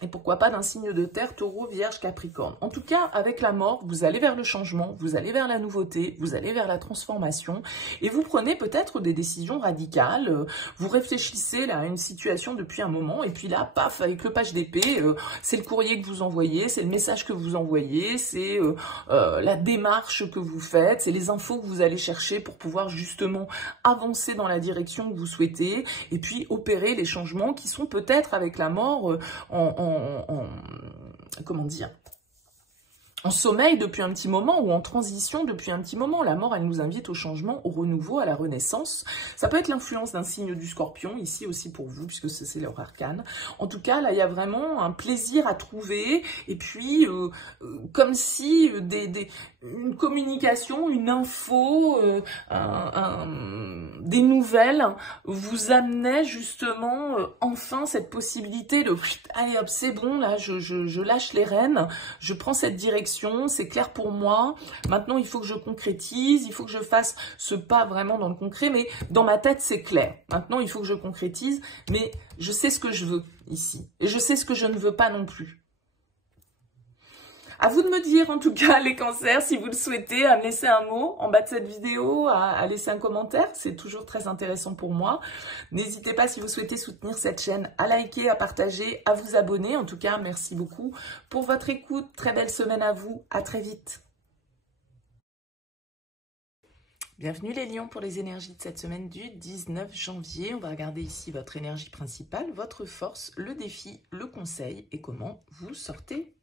et pourquoi pas d'un signe de terre, Taureau, Vierge, Capricorne. En tout cas, avec la mort, vous allez vers le changement, vous allez vers la nouveauté, vous allez vers la transformation, et vous prenez peut-être des décisions radicales, vous réfléchissez là, à une situation depuis un moment, et puis là, paf, avec le page d'épée, c'est le courrier que vous envoyez, c'est le message que vous envoyez, c'est la démarche que vous faites, c'est les infos que vous allez chercher pour pouvoir justement avancer dans la direction que vous souhaitez, et puis opérer les changements qui sont peut-être avec la mort comment dire, en sommeil depuis un petit moment ou en transition depuis un petit moment. La mort, elle nous invite au changement, au renouveau, à la renaissance. Ça peut être l'influence d'un signe du Scorpion, ici aussi pour vous, puisque c'est leur arcane. En tout cas, là, il y a vraiment un plaisir à trouver, et puis, comme si une communication, une info, des nouvelles vous amenait justement enfin cette possibilité de « Allez hop, c'est bon, là, je lâche les rênes, je prends cette direction, c'est clair pour moi, maintenant il faut que je concrétise, il faut que je fasse ce pas vraiment dans le concret, mais dans ma tête c'est clair, maintenant il faut que je concrétise, mais je sais ce que je veux ici, et je sais ce que je ne veux pas non plus. » À vous de me dire, en tout cas, les cancers, si vous le souhaitez, à me laisser un mot en bas de cette vidéo, à laisser un commentaire. C'est toujours très intéressant pour moi. N'hésitez pas, si vous souhaitez soutenir cette chaîne, à liker, à partager, à vous abonner. En tout cas, merci beaucoup pour votre écoute. Très belle semaine à vous. À très vite. Bienvenue les lions pour les énergies de cette semaine du 19 janvier. On va regarder ici votre énergie principale, votre force, le défi, le conseil et comment vous sortez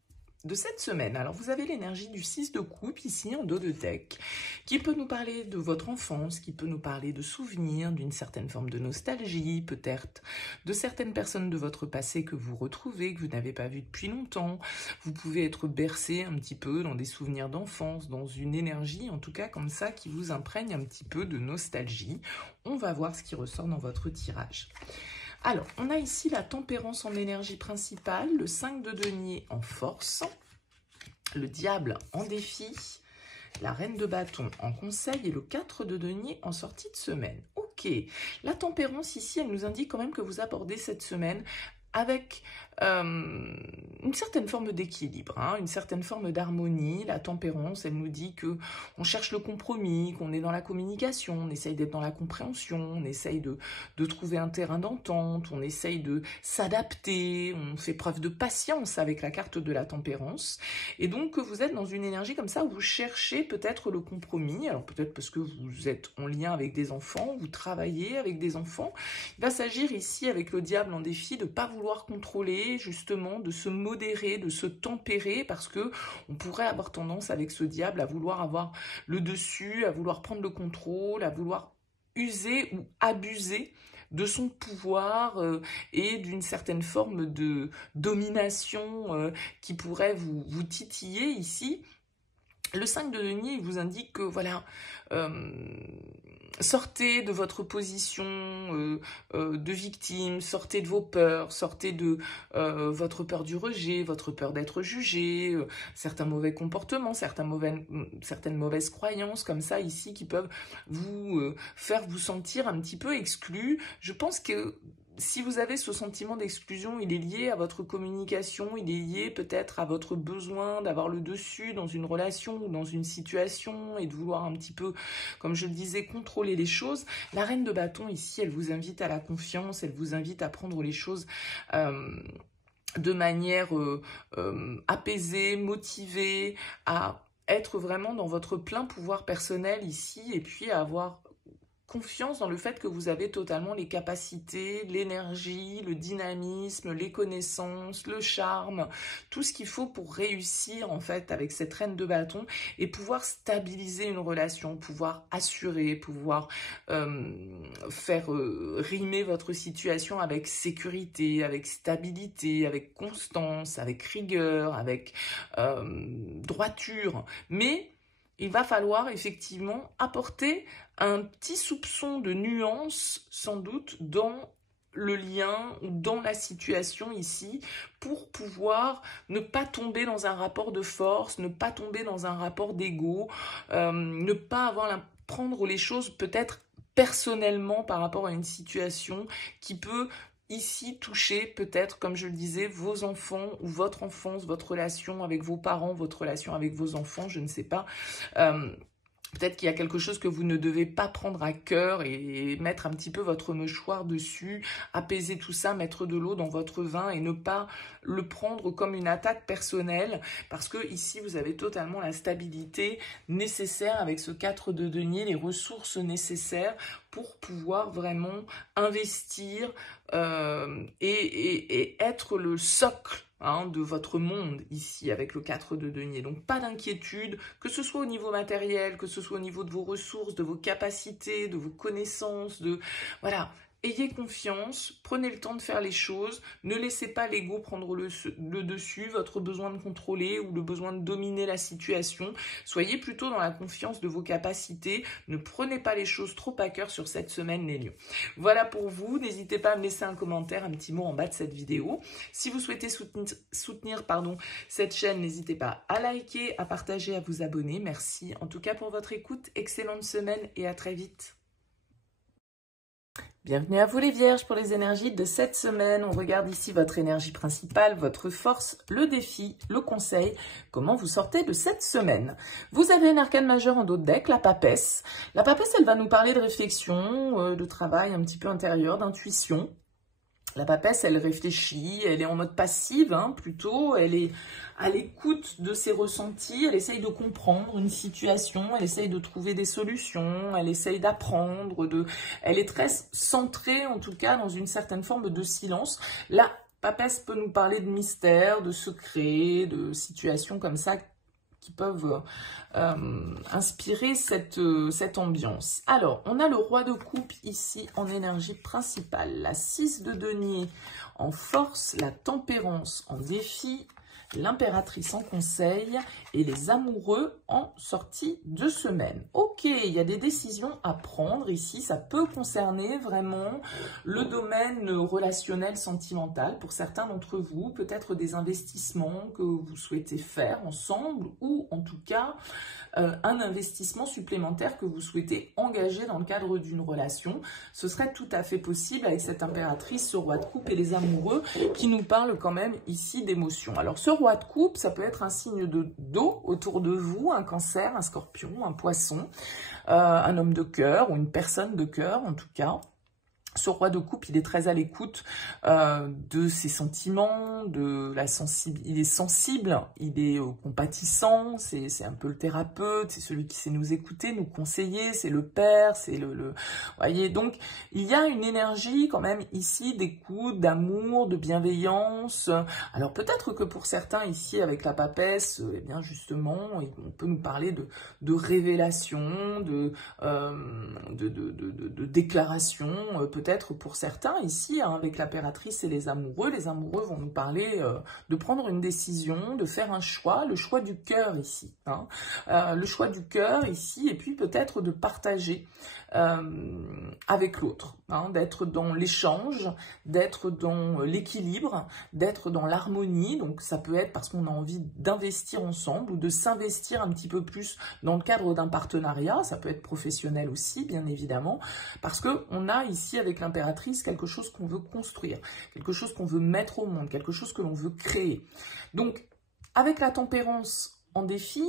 de cette semaine. Alors vous avez l'énergie du 6 de coupe ici en dos de deck qui peut nous parler de votre enfance, qui peut nous parler de souvenirs, d'une certaine forme de nostalgie, peut-être de certaines personnes de votre passé que vous retrouvez, que vous n'avez pas vues depuis longtemps. Vous pouvez être bercé un petit peu dans des souvenirs d'enfance, dans une énergie en tout cas comme ça qui vous imprègne un petit peu de nostalgie. On va voir ce qui ressort dans votre tirage. Alors, on a ici la tempérance en énergie principale, le 5 de denier en force, le diable en défi, la reine de bâton en conseil et le 4 de denier en sortie de semaine. Ok, la tempérance ici, elle nous indique quand même que vous abordez cette semaine avec une certaine forme d'équilibre, hein, une certaine forme d'harmonie. La tempérance, elle nous dit que on cherche le compromis, qu'on est dans la communication, on essaye d'être dans la compréhension, on essaye de trouver un terrain d'entente, on essaye de s'adapter, on fait preuve de patience avec la carte de la tempérance. Et donc, vous êtes dans une énergie comme ça où vous cherchez peut-être le compromis, alors peut-être parce que vous êtes en lien avec des enfants, vous travaillez avec des enfants. Il va s'agir ici, avec le diable en défi, de ne pas vouloir contrôler, justement, de se modérer, de se tempérer, parce que on pourrait avoir tendance avec ce diable à vouloir avoir le dessus, à vouloir prendre le contrôle, à vouloir user ou abuser de son pouvoir et d'une certaine forme de domination qui pourrait vous titiller ici. Le 5 de denier, il vous indique que, voilà, sortez de votre position de victime, sortez de vos peurs, sortez de votre peur du rejet, votre peur d'être jugé, certains mauvais comportements, certaines mauvaises croyances comme ça ici qui peuvent vous faire vous sentir un petit peu exclu. Je pense que si vous avez ce sentiment d'exclusion, il est lié à votre communication, il est lié peut-être à votre besoin d'avoir le dessus dans une relation ou dans une situation et de vouloir un petit peu, comme je le disais, contrôler les choses. La reine de bâton ici, elle vous invite à la confiance, elle vous invite à prendre les choses de manière apaisée, motivée, à être vraiment dans votre plein pouvoir personnel ici et puis à avoir confiance dans le fait que vous avez totalement les capacités, l'énergie, le dynamisme, les connaissances, le charme, tout ce qu'il faut pour réussir en fait avec cette reine de bâton et pouvoir stabiliser une relation, pouvoir assurer, pouvoir faire rimer votre situation avec sécurité, avec stabilité, avec constance, avec rigueur, avec droiture. Mais il va falloir effectivement apporter un petit soupçon de nuance, sans doute, dans le lien ou dans la situation ici, pour pouvoir ne pas tomber dans un rapport de force, ne pas tomber dans un rapport d'ego, ne pas prendre les choses peut-être personnellement par rapport à une situation qui peut ici toucher peut-être, comme je le disais, vos enfants ou votre enfance, votre relation avec vos parents, votre relation avec vos enfants, je ne sais pas. Peut-être qu'il y a quelque chose que vous ne devez pas prendre à cœur et mettre un petit peu votre mouchoir dessus, apaiser tout ça, mettre de l'eau dans votre vin et ne pas le prendre comme une attaque personnelle parce que ici vous avez totalement la stabilité nécessaire avec ce 4 de denier, les ressources nécessaires pour pouvoir vraiment investir et être le socle de votre monde ici avec le 4 de denier. Donc pas d'inquiétude, que ce soit au niveau matériel, que ce soit au niveau de vos ressources, de vos capacités, de vos connaissances, voilà. Ayez confiance, prenez le temps de faire les choses, ne laissez pas l'ego prendre le dessus, votre besoin de contrôler ou le besoin de dominer la situation. Soyez plutôt dans la confiance de vos capacités, ne prenez pas les choses trop à cœur sur cette semaine les lions. Voilà pour vous, n'hésitez pas à me laisser un commentaire, un petit mot en bas de cette vidéo. Si vous souhaitez soutenir cette chaîne, n'hésitez pas à liker, à partager, à vous abonner. Merci en tout cas pour votre écoute, excellente semaine et à très vite. Bienvenue à vous les vierges pour les énergies de cette semaine. On regarde ici votre énergie principale, votre force, le défi, le conseil, comment vous sortez de cette semaine. Vous avez un arcane majeur en dos de deck, la papesse. La papesse, elle va nous parler de réflexion, de travail un petit peu intérieur, d'intuition. La papesse, elle réfléchit, elle est en mode passive plutôt, elle est à l'écoute de ses ressentis, elle essaye de comprendre une situation, elle essaye de trouver des solutions, elle essaye d'apprendre, elle est très centrée en tout cas dans une certaine forme de silence. La papesse peut nous parler de mystères, de secrets, de situations comme ça qui peuvent inspirer cette ambiance. Alors, on a le roi de coupe ici en énergie principale, la 6 de denier en force, la tempérance en défi, l'impératrice en conseil et les amoureux en sortie de semaine. Ok, il y a des décisions à prendre ici, ça peut concerner vraiment le domaine relationnel sentimental pour certains d'entre vous, peut-être des investissements que vous souhaitez faire ensemble ou en tout cas un investissement supplémentaire que vous souhaitez engager dans le cadre d'une relation. Ce serait tout à fait possible avec cette impératrice, ce roi de coupe et les amoureux qui nous parlent quand même ici d'émotions. Alors ce roi de coupe, ça peut être un signe d'eau autour de vous, un cancer, un scorpion, un poisson, un homme de cœur ou une personne de cœur en tout cas. Ce roi de coupe, il est très à l'écoute de ses sentiments, il est sensible, il est compatissant, c'est un peu le thérapeute, c'est celui qui sait nous écouter, nous conseiller, c'est le père, c'est voyez, donc il y a une énergie quand même ici d'écoute, d'amour, de bienveillance. Alors peut-être que pour certains ici avec la papesse, eh bien justement, on peut nous parler de révélation, de déclaration, peut-être peut-être pour certains ici, hein, avec l'impératrice et les amoureux vont nous parler de prendre une décision, de faire un choix, le choix du cœur ici, hein, le choix du cœur ici, et puis peut-être de partager avec l'autre, hein, d'être dans l'échange, d'être dans l'équilibre, d'être dans l'harmonie. Donc ça peut être parce qu'on a envie d'investir ensemble ou de s'investir un petit peu plus dans le cadre d'un partenariat, ça peut être professionnel aussi bien évidemment, parce qu'on a ici avec l'impératrice quelque chose qu'on veut construire, quelque chose qu'on veut mettre au monde, quelque chose que l'on veut créer. Donc avec la tempérance en défi,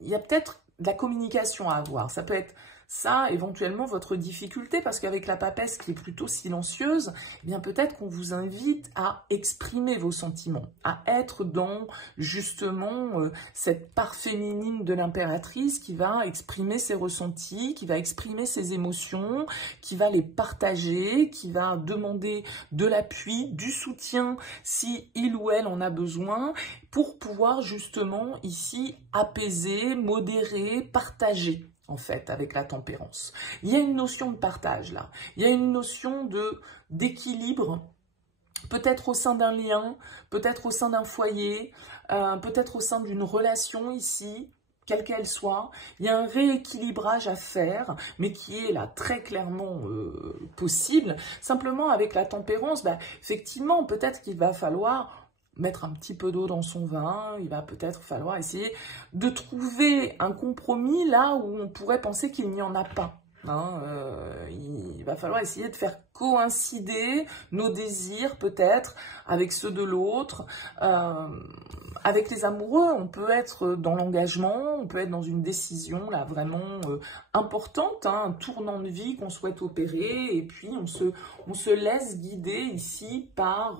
il y a peut-être de la communication à avoir, ça peut être ça, éventuellement, votre difficulté, parce qu'avec la papesse qui est plutôt silencieuse, eh bien peut-être qu'on vous invite à exprimer vos sentiments, à être dans, justement, cette part féminine de l'impératrice qui va exprimer ses ressentis, qui va exprimer ses émotions, qui va les partager, qui va demander de l'appui, du soutien, si il ou elle en a besoin, pour pouvoir, justement, ici, apaiser, modérer, partager. En fait, avec la tempérance. Il y a une notion de partage, là. Il y a une notion d'équilibre, peut-être au sein d'un lien, peut-être au sein d'un foyer, peut-être au sein d'une relation ici, quelle qu'elle soit. Il y a un rééquilibrage à faire, mais qui est là très clairement possible. Simplement, avec la tempérance, effectivement, peut-être qu'il va falloir mettre un petit peu d'eau dans son vin, il va peut-être falloir essayer de trouver un compromis là où on pourrait penser qu'il n'y en a pas. Hein, il va falloir essayer de faire coïncider nos désirs peut-être avec ceux de l'autre. Avec les amoureux, on peut être dans l'engagement, on peut être dans une décision là vraiment importante, hein, un tournant de vie qu'on souhaite opérer, et puis on se laisse guider ici par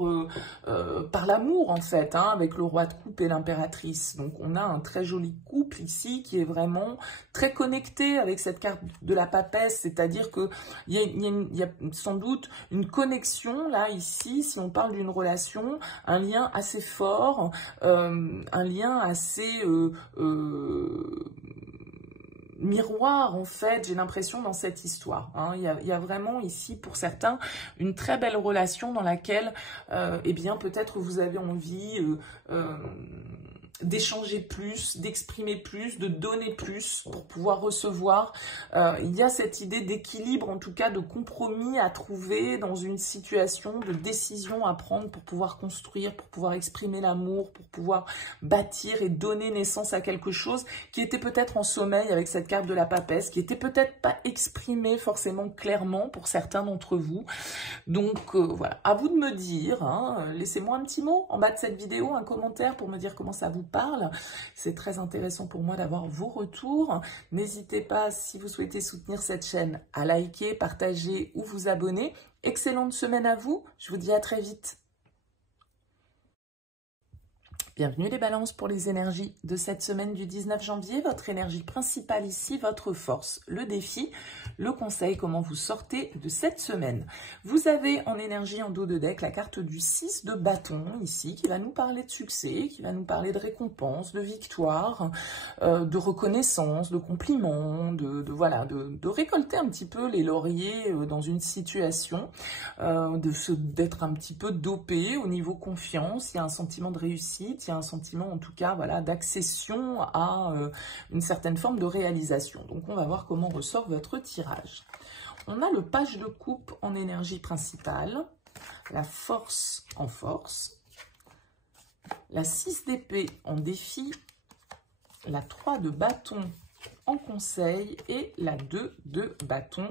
l'amour en fait, hein, avec le roi de coupe et l'impératrice. Donc on a un très joli couple ici qui est vraiment très connecté avec cette carte de la papesse, c'est-à-dire qu'il y a sans doute une connexion là ici, si on parle d'une relation, un lien assez fort, un lien assez miroir en fait, j'ai l'impression dans cette histoire. Hein. Il y a vraiment ici pour certains une très belle relation dans laquelle eh bien peut-être vous avez envie d'échanger plus, d'exprimer plus, de donner plus pour pouvoir recevoir. Il y a cette idée d'équilibre, en tout cas de compromis à trouver dans une situation, de décision à prendre pour pouvoir construire, pour pouvoir exprimer l'amour, pour pouvoir bâtir et donner naissance à quelque chose qui était peut-être en sommeil avec cette carte de la papesse, qui était peut-être pas exprimé forcément clairement pour certains d'entre vous. Donc voilà, à vous de me dire, hein, laissez-moi un petit mot en bas de cette vidéo, un commentaire pour me dire comment ça vous parle. C'est très intéressant pour moi d'avoir vos retours. N'hésitez pas, si vous souhaitez soutenir cette chaîne, à liker, partager ou vous abonner. Excellente semaine à vous, je vous dis à très vite. Bienvenue les balances pour les énergies de cette semaine du 19 janvier. Votre énergie principale ici, votre force, le défi, le conseil, comment vous sortez de cette semaine. Vous avez en énergie en dos de deck la carte du 6 de bâton ici, qui va nous parler de succès, qui va nous parler de récompense, de victoire, de reconnaissance, de compliments, de récolter un petit peu les lauriers dans une situation, d'être un petit peu dopé au niveau confiance. Il y a un sentiment de réussite, il y a un sentiment en tout cas voilà, d'accession à une certaine forme de réalisation. Donc on va voir comment ressort votre tirage. On a le page de coupe en énergie principale, la force en force, la 6 d'épée en défi, la 3 de bâton en conseil et la 2 de bâton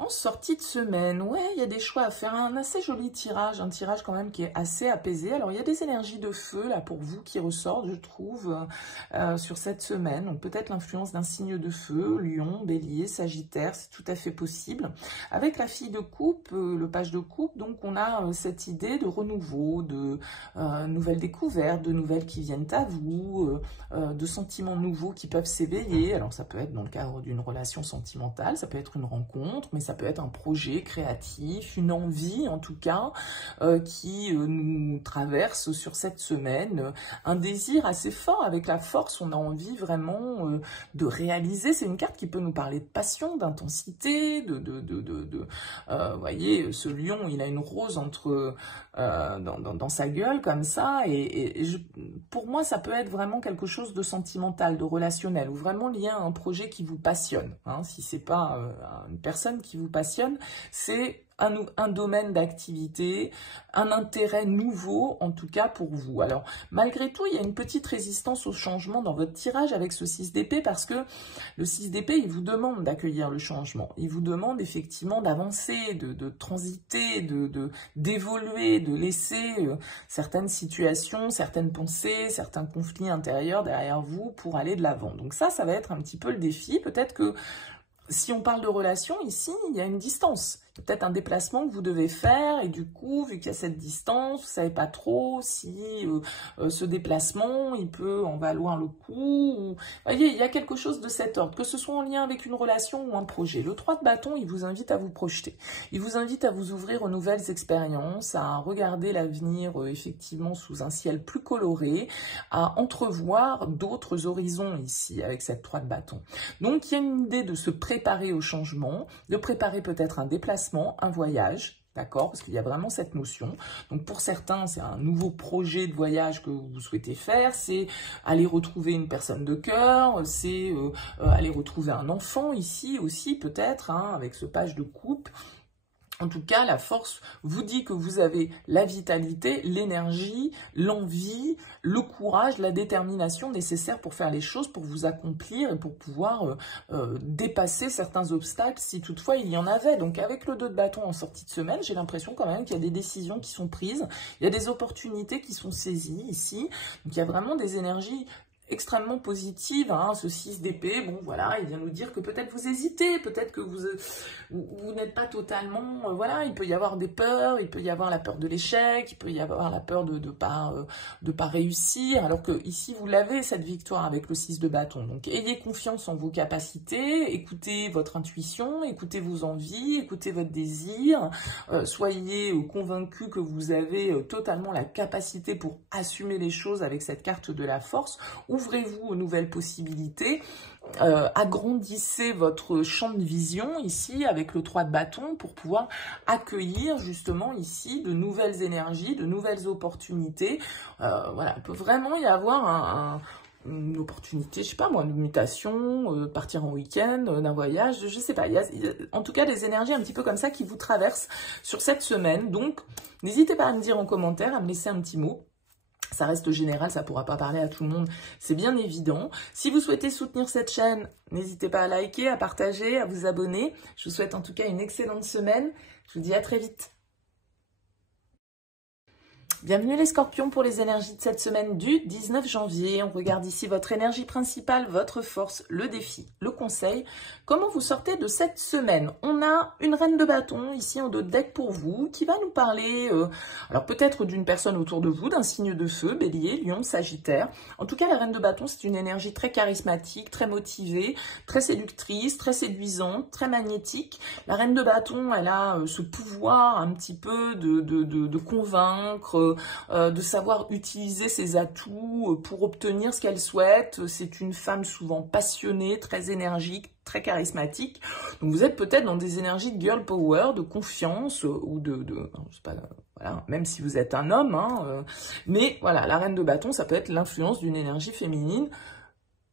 en sortie de semaine. Ouais, il y a des choix à faire. Un assez joli tirage, un tirage quand même qui est assez apaisé. Alors, il y a des énergies de feu, là, pour vous, qui ressortent, je trouve, sur cette semaine. Donc, peut-être l'influence d'un signe de feu, Lion, Bélier, Sagittaire, c'est tout à fait possible. Avec la fille de coupe, le page de coupe, donc, on a cette idée de renouveau, de nouvelles découvertes, de nouvelles qui viennent à vous, de sentiments nouveaux qui peuvent s'éveiller. Alors, ça peut être dans le cadre d'une relation sentimentale, ça peut être une rencontre, mais ça peut être un projet créatif, une envie en tout cas, qui nous traverse sur cette semaine, un désir assez fort, avec la force, on a envie vraiment de réaliser. C'est une carte qui peut nous parler de passion, d'intensité, vous voyez, ce lion, il a une rose dans sa gueule comme ça, pour moi, ça peut être vraiment quelque chose de sentimental, de relationnel, ou vraiment lié à un projet qui vous passionne. Hein. Si c'est pas une personne qui vous passionne, c'est un domaine d'activité, un intérêt nouveau, en tout cas pour vous. Alors, malgré tout, il y a une petite résistance au changement dans votre tirage avec ce 6 d'épée, parce que le 6 d'épée, il vous demande d'accueillir le changement. Il vous demande effectivement d'avancer, de transiter, d'évoluer, de laisser certaines situations, certaines pensées, certains conflits intérieurs derrière vous pour aller de l'avant. Donc ça va être un petit peu le défi. Peut-être que si on parle de relation, ici, il y a une distance. Peut-être un déplacement que vous devez faire et du coup, vu qu'il y a cette distance, vous ne savez pas trop si ce déplacement, il peut en valoir le coup. Vous voyez, il y a quelque chose de cet ordre, que ce soit en lien avec une relation ou un projet. Le 3 de bâton, il vous invite à vous projeter. Il vous invite à vous ouvrir aux nouvelles expériences, à regarder l'avenir effectivement sous un ciel plus coloré, à entrevoir d'autres horizons ici avec cette 3 de bâton. Donc, il y a une idée de se préparer au changement, de préparer peut-être un déplacement, un voyage, d'accord, parce qu'il y a vraiment cette notion. Donc pour certains, c'est un nouveau projet de voyage que vous souhaitez faire, c'est aller retrouver une personne de cœur, c'est aller retrouver un enfant ici aussi peut-être, hein, avec ce page de coupe. En tout cas, la force vous dit que vous avez la vitalité, l'énergie, l'envie, le courage, la détermination nécessaire pour faire les choses, pour vous accomplir et pour pouvoir dépasser certains obstacles si toutefois il y en avait. Donc avec le 2 de bâton en sortie de semaine, j'ai l'impression quand même qu'il y a des décisions qui sont prises, il y a des opportunités qui sont saisies ici. Donc il y a vraiment des énergies extrêmement positive, hein, ce 6 d'épée, bon voilà, il vient nous dire que peut-être vous hésitez, peut-être que vous n'êtes pas totalement, voilà, il peut y avoir des peurs, il peut y avoir la peur de l'échec, il peut y avoir la peur de pas réussir, alors que ici vous l'avez cette victoire avec le 6 de bâton. Donc ayez confiance en vos capacités, écoutez votre intuition, écoutez vos envies, écoutez votre désir, soyez convaincus que vous avez totalement la capacité pour assumer les choses avec cette carte de la force. Ouvrez-vous aux nouvelles possibilités, agrandissez votre champ de vision ici avec le 3 de bâton pour pouvoir accueillir justement ici de nouvelles énergies, de nouvelles opportunités. Voilà, il peut vraiment y avoir une opportunité, je sais pas moi, une mutation, partir en week-end, d'un voyage, je sais pas. Il y a en tout cas des énergies un petit peu comme ça qui vous traversent sur cette semaine. Donc, n'hésitez pas à me dire en commentaire, à me laisser un petit mot. Ça reste général, ça ne pourra pas parler à tout le monde, c'est bien évident. Si vous souhaitez soutenir cette chaîne, n'hésitez pas à liker, à partager, à vous abonner. Je vous souhaite en tout cas une excellente semaine. Je vous dis à très vite. Bienvenue les scorpions pour les énergies de cette semaine du 19 janvier. On regarde ici votre énergie principale, votre force, le défi, le conseil. Comment vous sortez de cette semaine? On a une reine de bâton ici en dos de deck pour vous qui va nous parler, alors peut-être d'une personne autour de vous, d'un signe de feu, bélier, lion, sagittaire. En tout cas, la reine de bâton, c'est une énergie très charismatique, très motivée, très séductrice, très séduisante, très magnétique. La reine de bâton, elle a ce pouvoir un petit peu de convaincre, de savoir utiliser ses atouts pour obtenir ce qu'elle souhaite. C'est une femme souvent passionnée, très énergique, très charismatique. Donc vous êtes peut-être dans des énergies de girl power, de confiance ou je sais pas, voilà, même si vous êtes un homme, hein, mais voilà, la reine de bâton, ça peut être l'influence d'une énergie féminine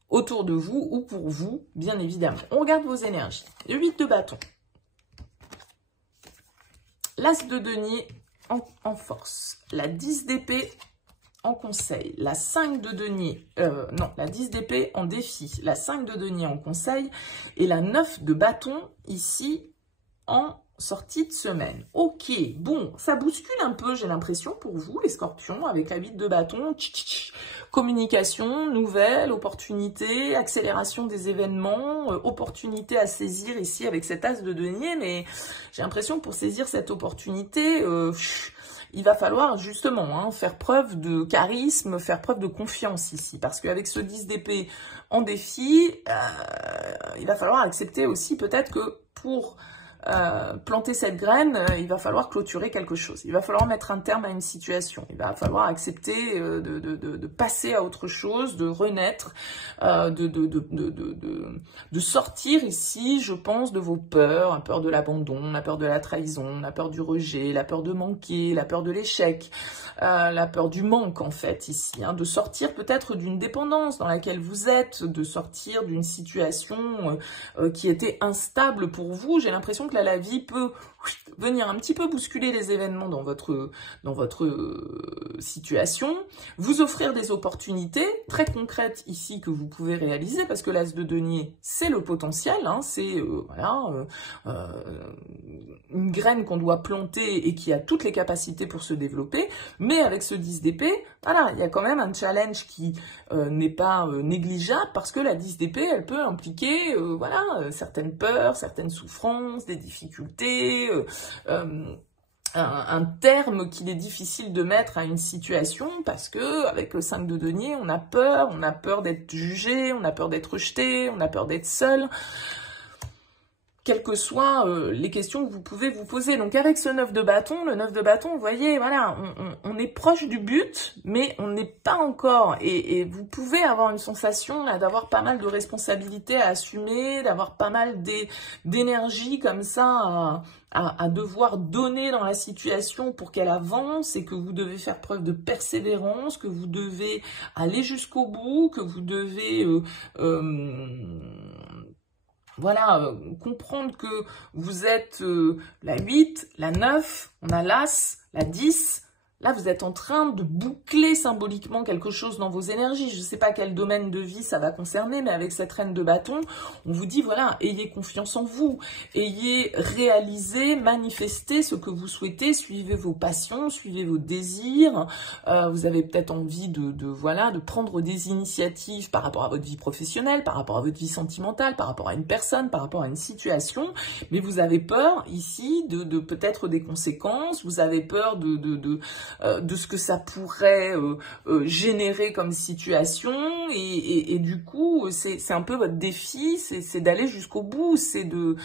autour de vous ou pour vous, bien évidemment. On regarde vos énergies. Le 8 de bâton. L'as de denier en force. La 10 d'épée en conseil. La 5 de denier, la 10 d'épée en défi. La 5 de denier en conseil. Et la 9 de bâton ici en sortie de semaine. Ok, bon, ça bouscule un peu, j'ai l'impression, pour vous, les scorpions, avec la 8 de bâton. Communication, nouvelle, opportunité, accélération des événements, opportunité à saisir ici avec cet as de denier, mais j'ai l'impression que pour saisir cette opportunité, il va falloir justement faire preuve de charisme, faire preuve de confiance ici, parce qu'avec ce 10 d'épée en défi, il va falloir accepter aussi peut-être que pour planter cette graine, il va falloir clôturer quelque chose. Il va falloir mettre un terme à une situation. Il va falloir accepter de passer à autre chose, de renaître, de sortir ici, je pense, de vos peurs, la peur de l'abandon, la peur de la trahison, la peur du rejet, la peur de manquer, la peur de l'échec, la peur du manque en fait ici, hein, de sortir peut-être d'une dépendance dans laquelle vous êtes, de sortir d'une situation qui était instable pour vous. J'ai l'impression que là, la vie peut venir un petit peu bousculer les événements dans votre situation, vous offrir des opportunités très concrètes ici que vous pouvez réaliser, parce que l'as de denier, c'est le potentiel, hein, c'est une graine qu'on doit planter et qui a toutes les capacités pour se développer, mais avec ce 10 d'épée, voilà, il y a quand même un challenge qui n'est pas négligeable, parce que la 10 d'épée, elle peut impliquer certaines peurs, certaines souffrances, des difficultés, un terme qu'il est difficile de mettre à une situation, parce que avec le 5 de denier, on a peur d'être jugé, on a peur d'être rejeté, on a peur d'être seul, quelles que soient les questions que vous pouvez vous poser. Donc avec ce 9 de bâton, le 9 de bâton, vous voyez, voilà, on est proche du but, mais on n'est pas encore, et vous pouvez avoir une sensation là d'avoir pas mal de responsabilités à assumer, d'avoir pas mal d'énergie comme ça à devoir donner dans la situation pour qu'elle avance, et que vous devez faire preuve de persévérance, que vous devez aller jusqu'au bout, que vous devez comprendre que vous êtes la 8, la 9, on a l'As, la 10. Là, vous êtes en train de boucler symboliquement quelque chose dans vos énergies. Je ne sais pas quel domaine de vie ça va concerner, mais avec cette reine de bâton, on vous dit, voilà, ayez confiance en vous, ayez réalisé, manifesté ce que vous souhaitez, suivez vos passions, suivez vos désirs. Vous avez peut-être envie de prendre des initiatives par rapport à votre vie professionnelle, par rapport à votre vie sentimentale, par rapport à une personne, par rapport à une situation, mais vous avez peur ici de peut-être des conséquences, vous avez peur de ce que ça pourrait générer comme situation, et du coup c'est un peu votre défi, c'est d'aller jusqu'au bout, c'est de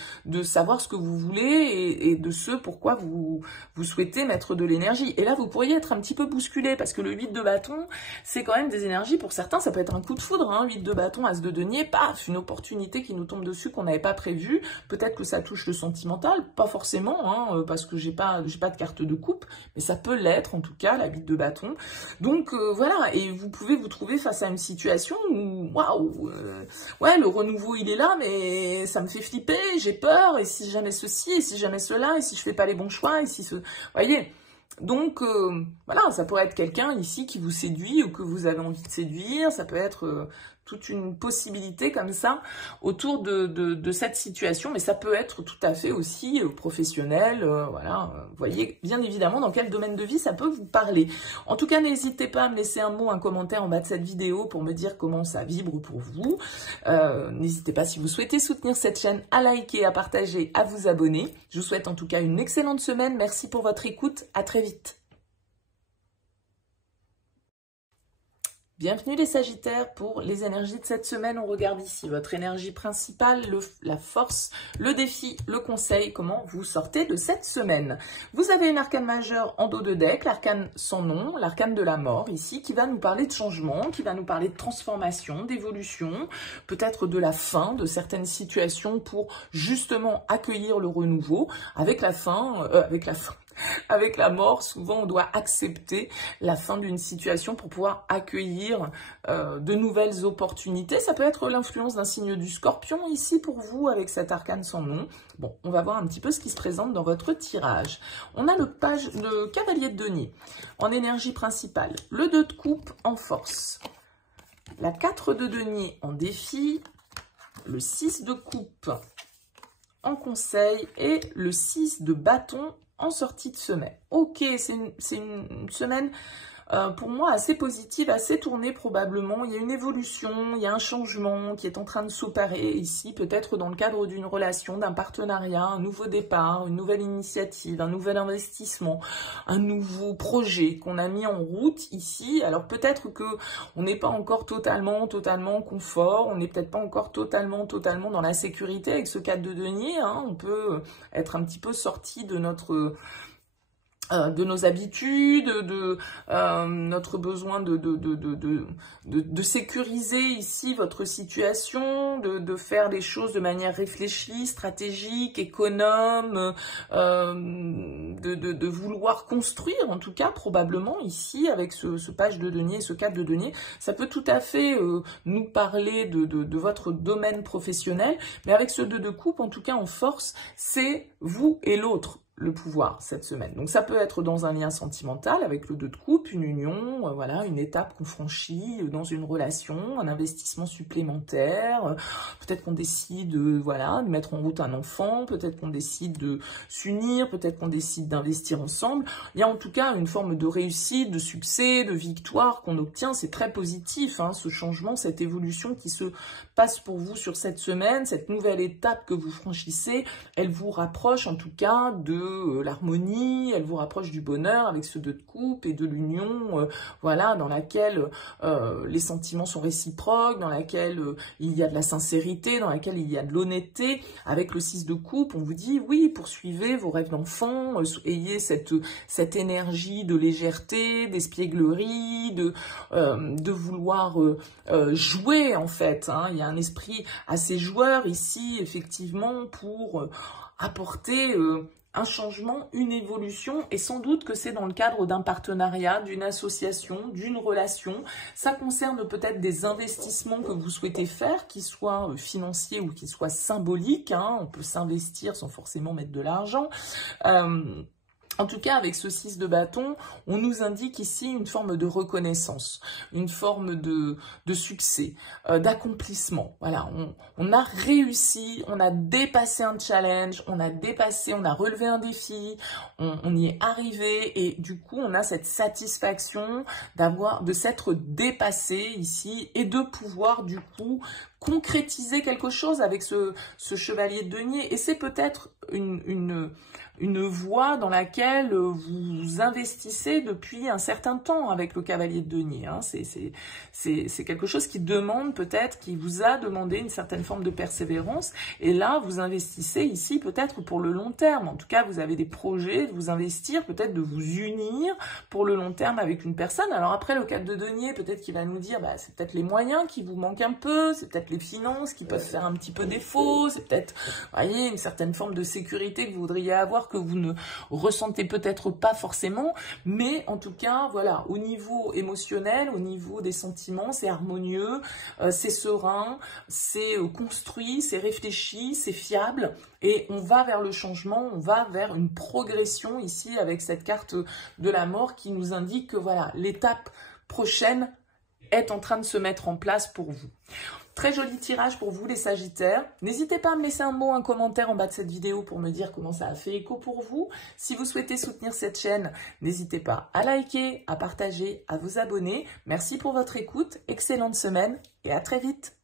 savoir ce que vous voulez et de ce pourquoi vous souhaitez mettre de l'énergie. Et là vous pourriez être un petit peu bousculé, parce que le 8 de bâton, c'est quand même des énergies, pour certains ça peut être un coup de foudre, hein, 8 de bâton, As de denier, paf, une opportunité qui nous tombe dessus qu'on n'avait pas prévu. Peut-être que ça touche le sentimental, pas forcément, hein, parce que j'ai pas de carte de coupe, mais ça peut l'être en tout cas, la 8 de bâton. Donc voilà, et vous pouvez vous trouver face à une situation où, waouh, ouais, le renouveau il est là, mais ça me fait flipper, j'ai peur, et si jamais ceci, et si jamais cela, et si je fais pas les bons choix, et si ce... voyez. Donc voilà, ça pourrait être quelqu'un ici qui vous séduit ou que vous avez envie de séduire, ça peut être toute une possibilité comme ça autour de cette situation, mais ça peut être tout à fait aussi professionnel, voilà, vous voyez bien évidemment dans quel domaine de vie ça peut vous parler. En tout cas, n'hésitez pas à me laisser un mot, un commentaire en bas de cette vidéo pour me dire comment ça vibre pour vous. N'hésitez pas, si vous souhaitez soutenir cette chaîne, à liker, à partager, à vous abonner. Je vous souhaite en tout cas une excellente semaine, merci pour votre écoute, à très vite. Bienvenue les Sagittaires pour les énergies de cette semaine. On regarde ici votre énergie principale, la force, le défi, le conseil, comment vous sortez de cette semaine. Vous avez une arcane majeure en dos de deck, l'arcane sans nom, l'arcane de la mort ici, qui va nous parler de changement, qui va nous parler de transformation, d'évolution, peut-être de la fin de certaines situations pour justement accueillir le renouveau. Avec la mort, souvent on doit accepter la fin d'une situation pour pouvoir accueillir de nouvelles opportunités. Ça peut être l'influence d'un signe du Scorpion ici pour vous avec cet arcane sans nom. Bon, on va voir un petit peu ce qui se présente dans votre tirage. On a le cavalier de denier en énergie principale, le 2 de coupe en force, la 4 de denier en défi, le 6 de coupe en conseil et le 6 de bâton en sortie de semaine. Ok, c'est une semaine pour moi, assez positive, assez tournée probablement. Il y a une évolution, il y a un changement qui est en train de s'opérer ici, peut-être dans le cadre d'une relation, d'un partenariat, un nouveau départ, une nouvelle initiative, un nouvel investissement, un nouveau projet qu'on a mis en route ici. Alors peut-être que on n'est pas encore totalement confort, on n'est peut-être pas encore totalement dans la sécurité avec ce 4 de denier, hein. On peut être un petit peu sorti de nos habitudes, de notre besoin de sécuriser ici votre situation, de faire les choses de manière réfléchie, stratégique, économe, de vouloir construire, en tout cas probablement ici avec ce page de denier, ce 4 de denier. Ça peut tout à fait nous parler de votre domaine professionnel, mais avec ce 2 de coupe, en tout cas en force, c'est vous et l'autre. Le pouvoir cette semaine. Donc ça peut être dans un lien sentimental avec le 2 de coupe, une union, voilà, une étape qu'on franchit dans une relation, un investissement supplémentaire, peut-être qu'on décide voilà, de mettre en route un enfant, peut-être qu'on décide de s'unir, peut-être qu'on décide d'investir ensemble. Il y a en tout cas une forme de réussite, de succès, de victoire qu'on obtient, c'est très positif, hein, ce changement, cette évolution qui se passe pour vous sur cette semaine, cette nouvelle étape que vous franchissez, elle vous rapproche en tout cas de l'harmonie, elle vous rapproche du bonheur avec ce 2 de coupe et de l'union, voilà, dans laquelle les sentiments sont réciproques, dans laquelle il y a de la sincérité, dans laquelle il y a de l'honnêteté. Avec le 6 de coupe, on vous dit oui, poursuivez vos rêves d'enfant, ayez cette énergie de légèreté, d'espièglerie, de vouloir jouer en fait, hein. Il y a un esprit assez joueur ici, effectivement, pour apporter un changement, une évolution, et sans doute que c'est dans le cadre d'un partenariat, d'une association, d'une relation. Ça concerne peut-être des investissements que vous souhaitez faire, qu'ils soient financiers ou qu'ils soient symboliques, hein. On peut s'investir sans forcément mettre de l'argent. En tout cas, avec ce 6 de bâton, on nous indique ici une forme de reconnaissance, une forme de succès, d'accomplissement. Voilà, on a réussi, on a dépassé un challenge, on a relevé un défi, on y est arrivé et du coup, on a cette satisfaction de s'être dépassé ici et de pouvoir du coup concrétiser quelque chose avec ce chevalier de denier. Et c'est peut-être une voie dans laquelle vous investissez depuis un certain temps avec le cavalier de denier, hein. C'est quelque chose qui demande peut-être, qui vous a demandé une certaine forme de persévérance. Et là, vous investissez ici peut-être pour le long terme. En tout cas, vous avez des projets de vous investir, peut-être de vous unir pour le long terme avec une personne. Alors après, le 4 de denier, peut-être qu'il va nous dire, bah, c'est peut-être les moyens qui vous manquent un peu, c'est peut-être les finances qui peuvent faire un petit peu défaut, c'est peut-être, voyez, une certaine forme de sécurité que vous voudriez avoir, que vous ne ressentez peut-être pas forcément, mais en tout cas, voilà, au niveau émotionnel, au niveau des sentiments, c'est harmonieux, c'est serein, c'est construit, c'est réfléchi, c'est fiable, et on va vers le changement, on va vers une progression ici avec cette carte de la mort qui nous indique que voilà, l'étape prochaine est en train de se mettre en place pour vous. Très joli tirage pour vous les Sagittaires. N'hésitez pas à me laisser un mot, un commentaire en bas de cette vidéo pour me dire comment ça a fait écho pour vous. Si vous souhaitez soutenir cette chaîne, n'hésitez pas à liker, à partager, à vous abonner. Merci pour votre écoute, excellente semaine et à très vite.